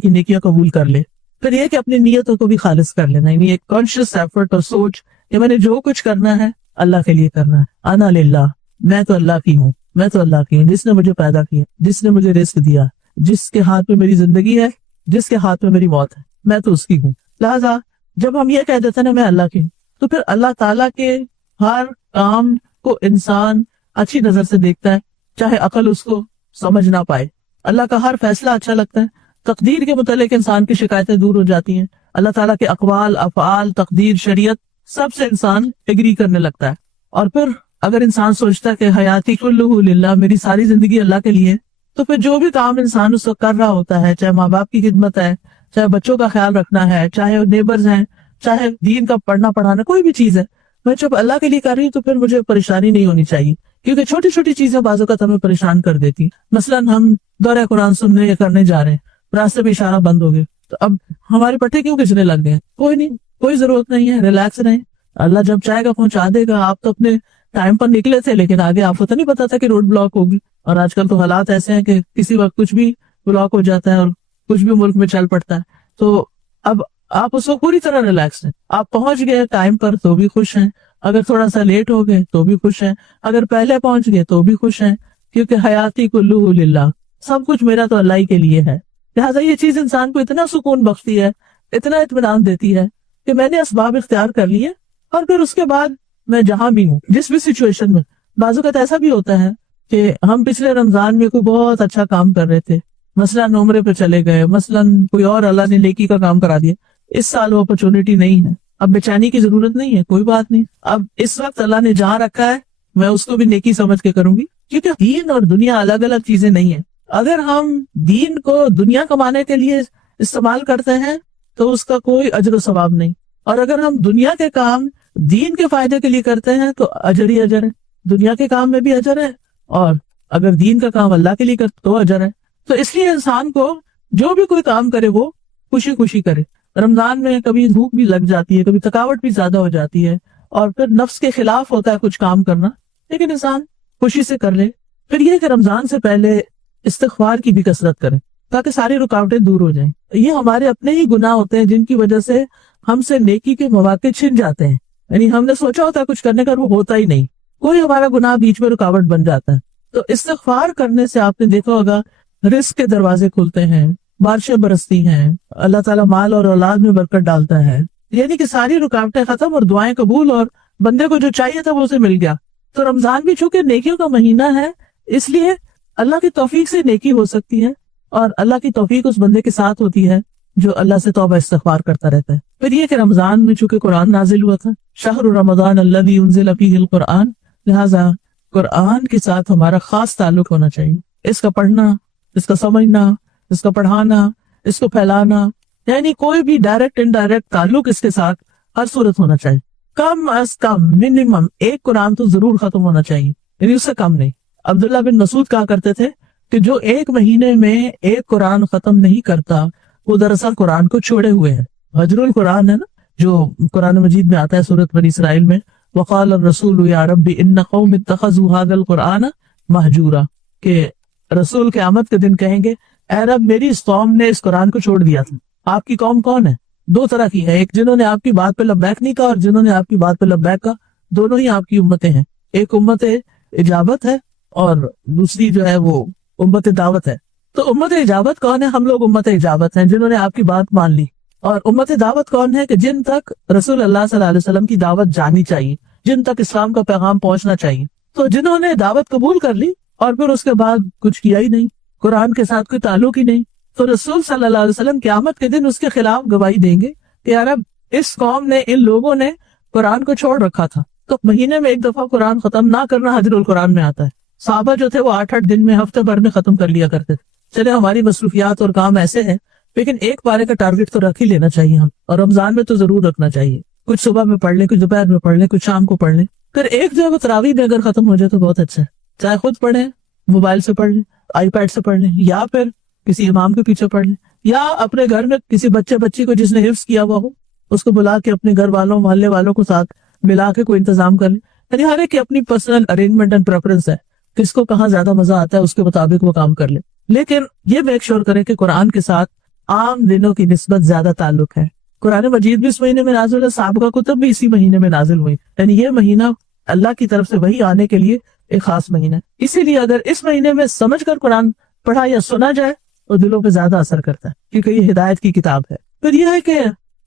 کی نیکیاں قبول کر لے۔ پھر یہ کہ اپنی نیتوں کو بھی خالص کر لینا، یعنی ایک کانشیس ایفرٹ اور سوچ کہ میں نے جو کچھ کرنا ہے اللہ کے لیے کرنا ہے، انا للہ، میں تو اللہ کی ہوں، میں تو اللہ کی ہوں، جس نے مجھے پیدا کیا، جس نے مجھے رزق دیا، جس کے ہاتھ میں میری زندگی ہے، جس کے ہاتھ میں میری موت ہے، میں تو اس کی ہوں۔ لہٰذا جب ہم یہ کہہ دیتے ہیں نا میں اللہ کی ہوں، تو پھر اللہ تعالیٰ کے ہر کام کو انسان اچھی نظر سے دیکھتا ہے، چاہے عقل اس کو سمجھ نہ پائے. اللہ کا ہر فیصلہ اچھا لگتا ہے. تقدیر کے متعلق انسان کی شکایتیں دور ہو جاتی ہیں. اللہ تعالیٰ کے اقوال، افعال، تقدیر، شریعت سب سے انسان ایگری کرنے لگتا ہے. اور پھر اگر انسان سوچتا ہے کہ حیاتی کلہ للہ، میری ساری زندگی اللہ کے لیے، تو پھر جو بھی کام انسان اس وقت کر رہا ہوتا ہے، چاہے ماں باپ کی خدمت ہے، چاہے بچوں کا خیال رکھنا ہے، چاہے نیبرز ہیں، چاہے دین کا پڑھنا پڑھانا، کوئی بھی چیز ہے، میں جب اللہ کے لیے کر رہی ہوں تو پھر مجھے پریشانی نہیں ہونی چاہیے. کیونکہ چھوٹی چھوٹی چیزیں بعض اوقات ہمیں پریشان کر دیتی. مثلا ہم دورہ قرآن سننے یا کرنے جا رہے ہیں، راستے میں اشارہ بند ہو گئے، تو اب ہمارے پٹھے کیوں کھچنے لگ گئے ہیں؟ کوئی نہیں، کوئی ضرورت نہیں ہے، ریلیکس رہیں. اللہ جب چاہے گا پہنچا دے گا. آپ تو اپنے ٹائم پر نکلے تھے، لیکن آگے آپ کو تو نہیں پتا تھا کہ روڈ بلاک ہوگی. اور آج کل تو حالات ایسے ہیں کہ کسی وقت کچھ بھی بلاک ہو جاتا ہے اور کچھ بھی ملک میں چل پڑتا ہے. تو اب آپ اس کو پوری طرح ریلیکس ہیں. آپ پہنچ گئے ٹائم پر تو بھی خوش ہیں، اگر تھوڑا سا لیٹ ہو گئے تو بھی خوش ہیں، اگر پہلے پہنچ گئے تو بھی خوش ہیں، کیونکہ حیاتی کلہ للہ، سب کچھ میرا تو اللہ ہی کے لیے ہے. لہٰذا یہ چیز انسان کو اتنا سکون بخشتی ہے، اتنا اطمینان دیتی ہے کہ میں نے اسباب اختیار کر لیے، اور پھر اس کے بعد میں جہاں بھی ہوں، جس بھی سچویشن میں. بعض اوقات ایسا بھی ہوتا ہے کہ ہم پچھلے رمضان میں کوئی بہت اچھا کام کر رہے تھے، مثلا عمرے پہ چلے گئے، مثلا کوئی اور اللہ نے نیکی کا کام کرا دیا. اس سال وہ اپرچونٹی نہیں ہے، اب بےچینی کی ضرورت نہیں ہے، کوئی بات نہیں. اب اس وقت اللہ نے جہاں رکھا ہے میں اس کو بھی نیکی سمجھ کے کروں گی، کیونکہ دین اور دنیا الگ الگ چیزیں نہیں ہیں. اگر ہم دین کو دنیا کمانے کے لیے استعمال کرتے ہیں تو اس کا کوئی اجر و ثواب نہیں، اور اگر ہم دنیا کے کام دین کے فائدے کے لیے کرتے ہیں تو اجر ہی اجر ہے. دنیا کے کام میں بھی اجر ہے، اور اگر دین کا کام اللہ کے لیے کرتے تو اجر ہے. تو اس لیے انسان کو جو بھی کوئی کام کرے وہ خوشی خوشی کرے. رمضان میں کبھی بھوک بھی لگ جاتی ہے، کبھی تھکاوٹ بھی زیادہ ہو جاتی ہے، اور پھر نفس کے خلاف ہوتا ہے کچھ کام کرنا، لیکن انسان خوشی سے کر لے. پھر یہ کہ رمضان سے پہلے استغفار کی بھی کثرت کریں تاکہ ساری رکاوٹیں دور ہو جائیں. یہ ہمارے اپنے ہی گناہ ہوتے ہیں جن کی وجہ سے ہم سے نیکی کے مواقع چھن جاتے ہیں. یعنی ہم نے سوچا ہوتا ہے کچھ کرنے کا، وہ ہوتا ہی نہیں، کوئی ہمارا گناہ بیچ میں رکاوٹ بن جاتا ہے. تو استغفار کرنے سے آپ نے دیکھا ہوگا رزق کے دروازے کھلتے ہیں، بارشیں برستی ہیں، اللہ تعالیٰ مال اور اولاد میں برکت ڈالتا ہے. یعنی کہ ساری رکاوٹیں ختم اور دعائیں قبول، اور بندے کو جو چاہیے تھا وہ اسے مل گیا. تو رمضان بھی چونکہ نیکیوں کا مہینہ ہے، اس لیے اللہ کی توفیق سے نیکی ہو سکتی ہے، اور اللہ کی توفیق اس بندے کے ساتھ ہوتی ہے جو اللہ سے توبہ استغفار کرتا رہتا ہے. پھر یہ کہ رمضان میں چونکہ قرآن نازل ہوا تھا، شہر رمضان الذی انزل فیہ القرآن، لہذا قرآن کے ساتھ ہمارا خاص تعلق ہونا چاہیے. اس کا پڑھنا، اس کا سمجھنا، اس کا پڑھانا، اس کو پھیلانا، یعنی کوئی بھی ڈائریکٹ انڈائریکٹ تعلق اس کے ساتھ ہر صورت ہونا چاہیے. کم از کم منیمم ایک قرآن تو ضرور ختم ہونا چاہیے، یعنی اس سے کم نہیں. عبداللہ بن مسعود کہا کرتے تھے کہ جو ایک مہینے میں ایک قرآن ختم نہیں کرتا وہ دراصل قرآن کو چھوڑے ہوئے ہے. حجر القرآن ہے نا، جو قرآن مجید میں آتا ہے سورۃ بنی اسرائیل میں، وقال الرسول یا رب ان قوم اتخذوا هذا القرآن مہجورا، کہ رسول قیامت کے دن کہیں گے اے رب میری اس قوم نے اس قرآن کو چھوڑ دیا تھا. آپ کی قوم کون ہے؟ دو طرح کی ہے، ایک جنہوں نے آپ کی بات پہ لبیک نہیں کہا اور جنہوں نے آپ کی بات پہ لبیک کہا. دونوں ہی آپ کی امتیں ہیں، ایک امت اجابت ہے اور دوسری جو ہے وہ امت دعوت ہے. تو امت اجابت کون ہے؟ ہم لوگ امت اجابت ہیں جنہوں نے آپ کی بات مان لی. اور امت دعوت کون ہے؟ کہ جن تک رسول اللہ صلی اللہ علیہ وسلم کی دعوت جانی چاہیے، جن تک اسلام کا پیغام پہنچنا چاہیے. تو جنہوں نے دعوت قبول کر لی اور پھر اس کے بعد کچھ کیا ہی نہیں، قرآن کے ساتھ کوئی تعلق ہی نہیں، تو رسول صلی اللہ علیہ وسلم قیامت کے دن اس کے خلاف گواہی دیں گے کہ یار اب اس قوم نے، ان لوگوں نے قرآن کو چھوڑ رکھا تھا. تو مہینے میں ایک دفعہ قرآن ختم نہ کرنا حجر القرآن میں آتا ہے. صحابہ جو تھے وہ 8 دن میں، ہفتے بھر میں ختم کر لیا کرتے تھے. چلے ہماری مصروفیات اور کام ایسے ہیں، لیکن ایک پارے کا ٹارگٹ تو رکھ ہی لینا چاہیے ہم، اور رمضان میں تو ضرور رکھنا چاہیے. کچھ صبح میں پڑھ لیں، کچھ دوپہر میں پڑھ لیں، کچھ شام کو پڑھ لیں. پھر ایک جو ہے وہ تراویح میں اگر ختم ہو جائے تو بہت اچھا ہے. چاہے خود پڑھیں، موبائل سے پڑھ لیں، آئی پیڈ سے پڑھ لیں، یا پھر کسی امام کے پیچھے پڑھ لیں، یا اپنے گھر میں کسی بچی کو جس نے حفظ کیا ہوا ہو اس کو بلا کے اپنے گھر والوں، محلے والوں کو ساتھ ملا کے کوئی انتظام کر لیں. یعنی ہر ایک کی اپنی پرسنل ارینجمنٹ اینڈ پریفرنس ہے، کس کو کہاں زیادہ مزہ آتا ہے اس کے مطابق وہ کام کر لے. لیکن یہ میک شور کریں کہ قرآن کے ساتھ عام دنوں کی نسبت زیادہ تعلق ہے. قرآن مجید بھی اس مہینے میں نازل ہے، سابقہ کتب بھی اسی مہینے میں نازل ہوئی. یعنی یہ مہینہ اللہ کی طرف سے وحی آنے کے لیے ایک خاص مہینہ ہے. اسی لیے اگر اس مہینے میں سمجھ کر قرآن پڑھا یا سنا جائے تو دلوں پہ زیادہ اثر کرتا ہے، کیونکہ یہ ہدایت کی کتاب ہے. پھر یہ ہے کہ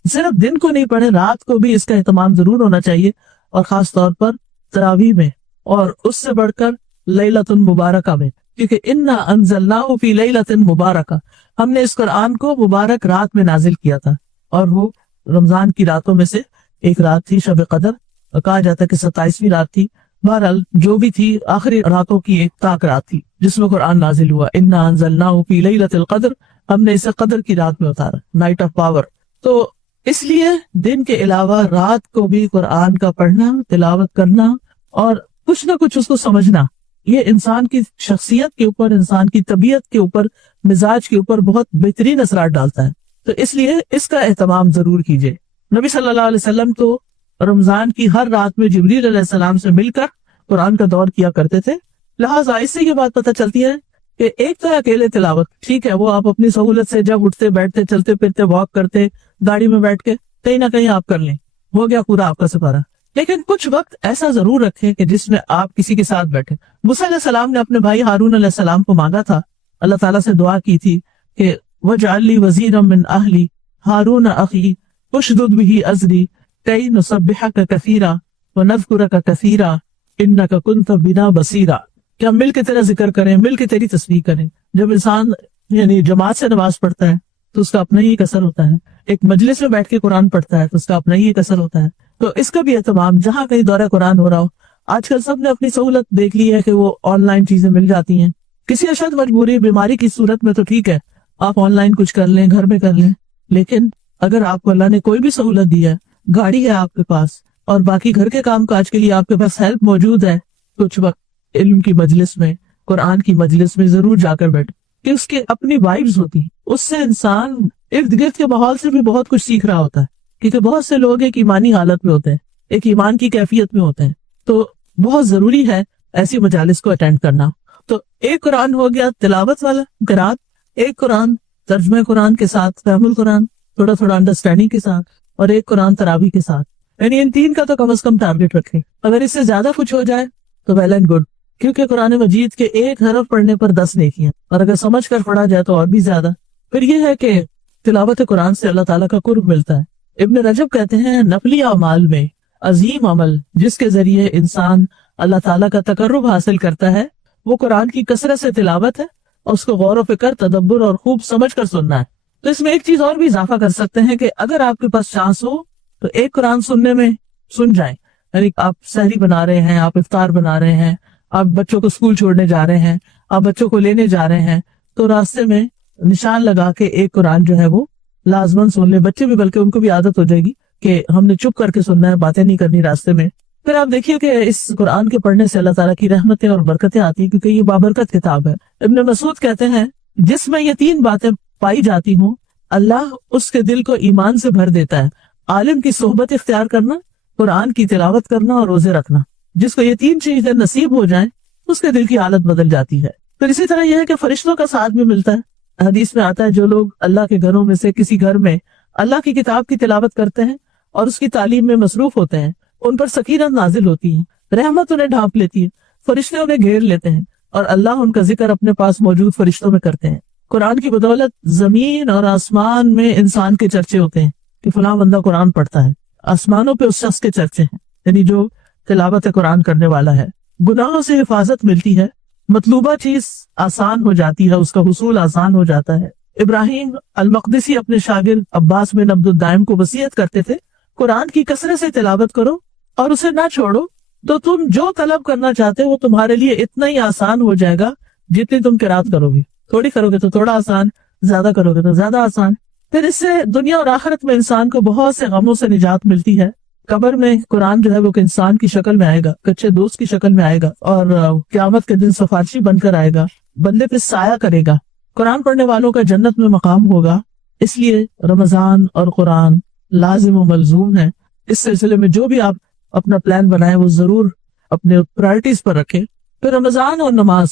صرف دن کو نہیں پڑھے، رات کو بھی اس کا اہتمام ضرور ہونا چاہیے، اور خاص طور پر تراویح میں اور اس سے بڑھ کر لیلۃ مبارکہ میں، کیونکہ انا انزلناہ فی لیلۃ مبارکہ، ہم نے اس قرآن کو مبارک رات میں نازل کیا تھا، اور وہ رمضان کی راتوں میں سے ایک رات تھی، شب قدر، کہا جاتا ہے کہ 27ویں رات تھی، بہرحال جو بھی تھی آخری راتوں کی ایک تاک رات تھی جس میں قرآن نازل ہوا، انا انزلناہ فی لیلۃ القدر، ہم نے اسے قدر کی رات میں اتارا، نائٹ آف پاور۔ تو اس لیے دن کے علاوہ رات کو بھی قرآن کا پڑھنا، تلاوت کرنا اور کچھ نہ کچھ اس کو سمجھنا، یہ انسان کی شخصیت کے اوپر، انسان کی طبیعت کے اوپر، مزاج کے اوپر بہت بہترین اثرات ڈالتا ہے۔ تو اس لیے اس کا اہتمام ضرور کیجیے۔ نبی صلی اللہ علیہ وسلم تو رمضان کی ہر رات میں جبریل علیہ السلام سے مل کر قرآن کا دور کیا کرتے تھے، لہٰذا اس سے یہ بات پتہ چلتی ہے کہ ایک تو اکیلے تلاوت ٹھیک ہے، وہ آپ اپنی سہولت سے جب اٹھتے بیٹھتے چلتے پھرتے واک کرتے گاڑی میں بیٹھ کے کہیں نہ کہیں آپ کر لیں، ہو گیا پورا آپ کا سپارہ۔ لیکن کچھ وقت ایسا ضرور رکھیں کہ جس میں آپ کسی کے ساتھ بیٹھے۔ موسیٰ علیہ السلام نے اپنے بھائی ہارون علیہ السلام کو مانگا تھا، اللہ تعالیٰ سے دعا کی تھی کہ وَاجْعَلْ لِي وَزِيرًا مِّنْ أَهْلِي هَارُونَ أَخِي اشْدُدْ بِهِ أَزْرِي كَيْ نُسَبِّحَكَ كَثِيرًا وَنَذْكُرَكَ كَثِيرًا إِنَّكَ كُنتَ بِنَا بَصِيرًا، کہ ہم مل کے تیرا ذکر کریں، مل کے تیری تسبیح کریں۔ جب انسان یعنی جماعت سے نماز پڑھتا ہے تو اس کا اپنا ہی ایک اثر ہوتا ہے، ایک مجلس میں بیٹھ کے قرآن پڑھتا ہے تو اس کا اپنا ہی ایک اثر ہوتا ہے۔ تو اس کا بھی اہتمام، جہاں کہیں دورہ قرآن ہو رہا ہو، آج کل سب نے اپنی سہولت دیکھ لی ہے کہ وہ آن لائن چیزیں مل جاتی ہیں، کسی اشد مجبوری بیماری کی صورت میں تو ٹھیک ہے آپ آن لائن کچھ کر لیں، گھر میں کر لیں، لیکن اگر آپ کو اللہ نے کوئی بھی سہولت دی ہے، گاڑی ہے آپ کے پاس اور باقی گھر کے کام کاج کے لیے آپ کے پاس ہیلپ موجود ہے، کچھ وقت علم کی مجلس میں، قرآن کی مجلس میں ضرور جا کر بیٹھ، کہ اس کے اپنی وائبز ہوتی ہیں، اس سے انسان ارد گرد کے ماحول سے بھی بہت کچھ سیکھ رہا ہوتا ہے، کیونکہ بہت سے لوگ ایک ایمانی حالت میں ہوتے ہیں، ایک ایمان کی کیفیت میں ہوتے ہیں، تو بہت ضروری ہے ایسی مجالس کو اٹینڈ کرنا۔ تو ایک قرآن ہو گیا تلاوت والا قرآن، ایک قرآن ترجمہ قرآن کے ساتھ، فہم القرآن تھوڑا تھوڑا انڈرسٹینڈنگ کے ساتھ، اور ایک قرآن تراویح کے ساتھ، یعنی ان تین کا تو کم از کم ٹارگٹ رکھیں۔ اگر اس سے زیادہ کچھ ہو جائے تو ویل اینڈ گڈ، کیونکہ قرآن مجید کے ایک حرف پڑھنے پر 10 نیکیاں، اور اگر سمجھ کر پڑھا جائے تو اور بھی زیادہ۔ پھر یہ ہے کہ تلاوت قرآن سے اللہ تعالیٰ کا قرب ملتا ہے۔ ابن رجب کہتے ہیں نفلی اعمال میں عظیم عمل جس کے ذریعے انسان اللہ تعالیٰ کا تقرب حاصل کرتا ہے وہ قرآن کی کثرت سے تلاوت ہے، اور اس کو غور و فکر، تدبر اور خوب سمجھ کر سننا ہے۔ تو اس میں ایک چیز اور بھی اضافہ کر سکتے ہیں کہ اگر آپ کے پاس چانس ہو تو ایک قرآن سننے میں سن جائیں، یعنی آپ سحری بنا رہے ہیں، آپ افطار بنا رہے ہیں، آپ بچوں کو اسکول چھوڑنے جا رہے ہیں، آپ بچوں کو لینے جا رہے ہیں، تو راستے میں نشان لگا کے ایک قرآن جو ہے وہ لازماً سن لیں، بچے بھی، بلکہ ان کو بھی عادت ہو جائے گی کہ ہم نے چپ کر کے سننا ہے، باتیں نہیں کرنی راستے میں۔ پھر آپ دیکھیے کہ اس قرآن کے پڑھنے سے اللہ تعالیٰ کی رحمتیں اور برکتیں آتی ہیں، کیونکہ یہ بابرکت کتاب ہے۔ ابن مسعود کہتے ہیں جس میں یہ 3 باتیں پائی جاتی ہوں اللہ اس کے دل کو ایمان سے بھر دیتا ہے: عالم کی صحبت اختیار کرنا، قرآن کی تلاوت کرنا اور روزے رکھنا۔ جس کو یہ 3 چیزیں نصیب ہو جائیں اس کے دل کی حالت بدل جاتی ہے۔ پھر اسی طرح یہ ہے کہ فرشتوں کا ساتھ بھی ملتا ہے۔ حدیث میں آتا ہے جو لوگ اللہ کے گھروں میں سے کسی گھر میں اللہ کی کتاب کی تلاوت کرتے ہیں اور اس کی تعلیم میں مصروف ہوتے ہیں، ان پر سکینت نازل ہوتی ہے، رحمت انہیں ڈھانپ لیتی ہے، فرشتے انہیں گھیر لیتے ہیں، اور اللہ ان کا ذکر اپنے پاس موجود فرشتوں میں کرتے ہیں۔ قرآن کی بدولت زمین اور آسمان میں انسان کے چرچے ہوتے ہیں کہ فلاں بندہ قرآن پڑھتا ہے، آسمانوں پہ اس شخص کے چرچے ہیں، یعنی جو تلاوت قرآن کرنے والا ہے۔ گناہوں سے حفاظت ملتی ہے، مطلوبہ چیز آسان ہو جاتی ہے، اس کا حصول آسان ہو جاتا ہے۔ ابراہیم المقدسی اپنے شاگرد عباس بن عبد الدائم کو وصیت کرتے تھے قرآن کی کثرت سے تلاوت کرو اور اسے نہ چھوڑو، تو تم جو طلب کرنا چاہتے وہ تمہارے لیے اتنا ہی آسان ہو جائے گا جتنی تم قرات کرو گی، تھوڑی کرو گے تو تھوڑا آسان، زیادہ کرو گے تو زیادہ آسان۔ پھر اس سے دنیا اور آخرت میں انسان کو بہت سے غموں سے نجات ملتی ہے۔ قبر میں قرآن جو ہے وہ انسان کی شکل میں آئے گا، کچے دوست کی شکل میں آئے گا، اور قیامت کے دن سفارشی بن کر آئے گا، بندے پہ سایہ کرے گا۔ قرآن پڑھنے والوں کا جنت میں مقام ہوگا۔ اس لیے رمضان اور قرآن لازم و ملزوم ہے۔ اس سلسلے میں جو بھی آپ اپنا پلان بنائیں وہ ضرور اپنے پرائرٹیز پر رکھیں۔ پھر رمضان اور نماز،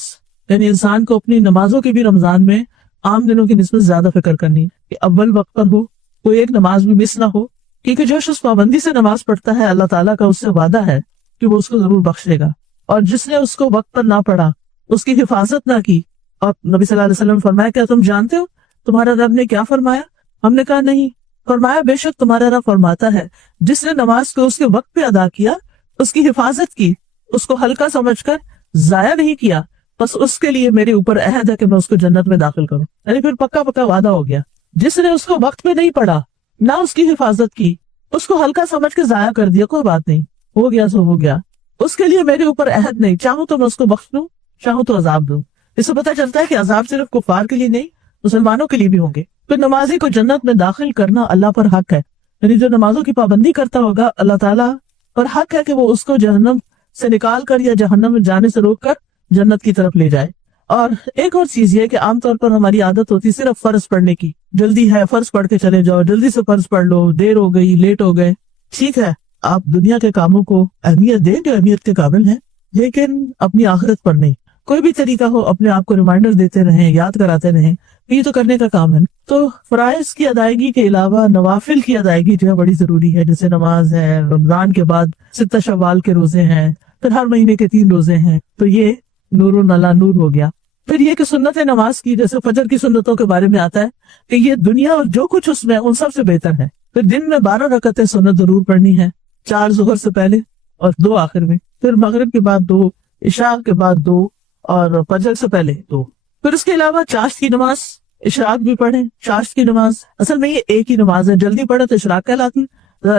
یعنی انسان کو اپنی نمازوں کی بھی رمضان میں عام دنوں کی نسبت زیادہ فکر کرنی ہے کہ اول وقت پر ہو، کوئی ایک نماز بھی مس نہ ہو، کیونکہ جو شخص پابندی سے نماز پڑھتا ہے اللہ تعالیٰ کا اس سے وعدہ ہے کہ وہ اس کو ضرور بخش دے گا، اور جس نے اس کو وقت پر نہ پڑھا، اس کی حفاظت نہ کی۔ اور نبی صلی اللہ علیہ وسلم فرمایا کیا تم جانتے ہو تمہارا رب نے کیا فرمایا؟ ہم نے کہا نہیں۔ فرمایا بے شک تمہارا رب فرماتا ہے جس نے نماز کو اس کے وقت پہ ادا کیا، اس کی حفاظت کی، اس کو ہلکا سمجھ کر ضائع نہیں کیا، بس اس کے لیے میرے اوپر عہد ہے کہ میں اس کو جنت میں داخل کروں، یعنی پھر پکا پکا وعدہ ہو گیا۔ جس نے اس کو وقت پہ نہیں پڑھا، نہ اس کی حفاظت کی، اس کو ہلکا سمجھ کے ضائع کر دیا، کوئی بات نہیں، ہو گیا سو ہو گیا، اس کے لیے میرے اوپر عہد نہیں، چاہوں تو میں اس کو بخش دوں، چاہوں تو عذاب دوں۔ اس سے پتہ چلتا ہے کہ عذاب صرف کفار کے لیے نہیں، مسلمانوں کے لیے بھی ہوں گے۔ پھر نمازی کو جنت میں داخل کرنا اللہ پر حق ہے، یعنی جو نمازوں کی پابندی کرتا ہوگا اللہ تعالیٰ پر حق ہے کہ وہ اس کو جہنم سے نکال کر یا جہنم میں جانے سے روک کر جنت کی طرف لے جائے۔ اور ایک اور چیز یہ کہ عام طور پر ہماری عادت ہوتی صرف فرض پڑھنے کی، جلدی ہے فرض پڑھ کے چلے جاؤ، جلدی سے فرض پڑھ لو، دیر ہو گئی، لیٹ ہو گئے۔ ٹھیک ہے، آپ دنیا کے کاموں کو اہمیت دیں جو اہمیت کے قابل ہیں، لیکن اپنی آخرت پر نہیں۔ کوئی بھی طریقہ ہو اپنے آپ کو ریمائنڈر دیتے رہیں، یاد کراتے رہیں، یہ تو کرنے کا کام ہے۔ تو فرائض کی ادائیگی کے علاوہ نوافل کی ادائیگی جو ہے بڑی ضروری ہے، جیسے نماز ہے، رمضان کے بعد 6 شوال کے روزے ہیں، پھر ہر مہینے کے 3 روزے ہیں، تو یہ نور علی نور ہو گیا۔ پھر یہ کہ سنت نماز کی، جیسے فجر کی سنتوں کے بارے میں آتا ہے کہ یہ دنیا اور جو کچھ اس میں ان سب سے بہتر ہے۔ پھر دن میں 12 رکعتیں سنت ضرور پڑھنی ہے، 4 ظہر سے پہلے اور 2 آخر میں، پھر مغرب کے بعد 2، عشاء کے بعد 2 اور فجر سے پہلے 2۔ پھر اس کے علاوہ چاشت کی نماز، اشراق بھی پڑھیں۔ چاشت کی نماز اصل میں یہ ایک ہی نماز ہے، جلدی پڑھے تو اشراق کہلاتی،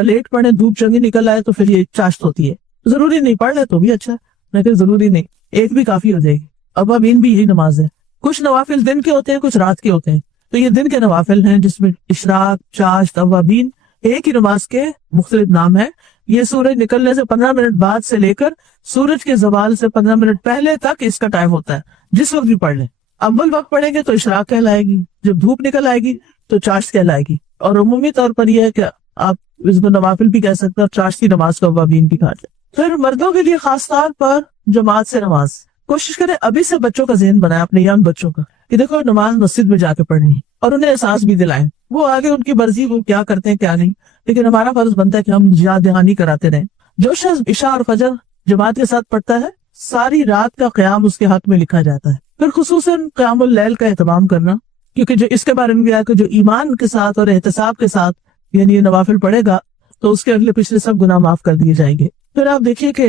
لیٹ پڑھے دھوپ چنگی نکل آئے تو پھر یہ چاشت ہوتی ہے۔ ضروری نہیں، پڑھ لے تو بھی اچھا، لیکن ضروری نہیں، ایک بھی کافی ہو جائے گی۔ اوابین بھی یہی نماز ہے۔ کچھ نوافل دن کے ہوتے ہیں، کچھ رات کے ہوتے ہیں، تو یہ دن کے نوافل ہیں جس میں اشراق، چاشت، اوابین ایک ہی نماز کے مختلف نام ہیں۔ یہ سورج نکلنے سے 15 منٹ بعد سے لے کر سورج کے زوال سے 15 منٹ پہلے تک اس کا ٹائم ہوتا ہے، جس وقت بھی پڑھ لیں۔ اول وقت پڑھیں گے تو اشراق کہلائے گی، جب دھوپ نکل آئے گی تو چاشت کہلائے گی۔ اور عمومی طور پر یہ ہے کہ آپ اس کو نوافل بھی کہہ سکتے ہیں اور چاشت کی نماز کو اوابین بھی کہا جائے۔ پھر مردوں کے لیے خاص طور پر جماعت سے نماز، کوشش کریں ابھی سے بچوں کا ذہن بنائیں، اپنے ینگ بچوں کا، کہ دیکھو نماز مسجد میں جا کے پڑھنی ہے، اور انہیں احساس بھی دلائیں۔ وہ آگے ان کی مرضی، وہ کیا کرتے ہیں کیا نہیں، لیکن ہمارا فرض بنتا ہے کہ ہم یاد دہانی کراتے رہیں۔ جو شخص عشاء اور فجر جماعت کے ساتھ پڑھتا ہے، ساری رات کا قیام اس کے حق میں لکھا جاتا ہے۔ پھر خصوصاً قیام اللیل کا اہتمام کرنا، کیونکہ جو اس کے بارے میں کیا کہ جو ایمان کے ساتھ اور احتساب کے ساتھ یعنی یہ نوافل پڑھے گا تو اس کے اگلے پچھلے سب گناہ معاف کر دیے جائیں گے۔ پھر آپ دیکھیے کہ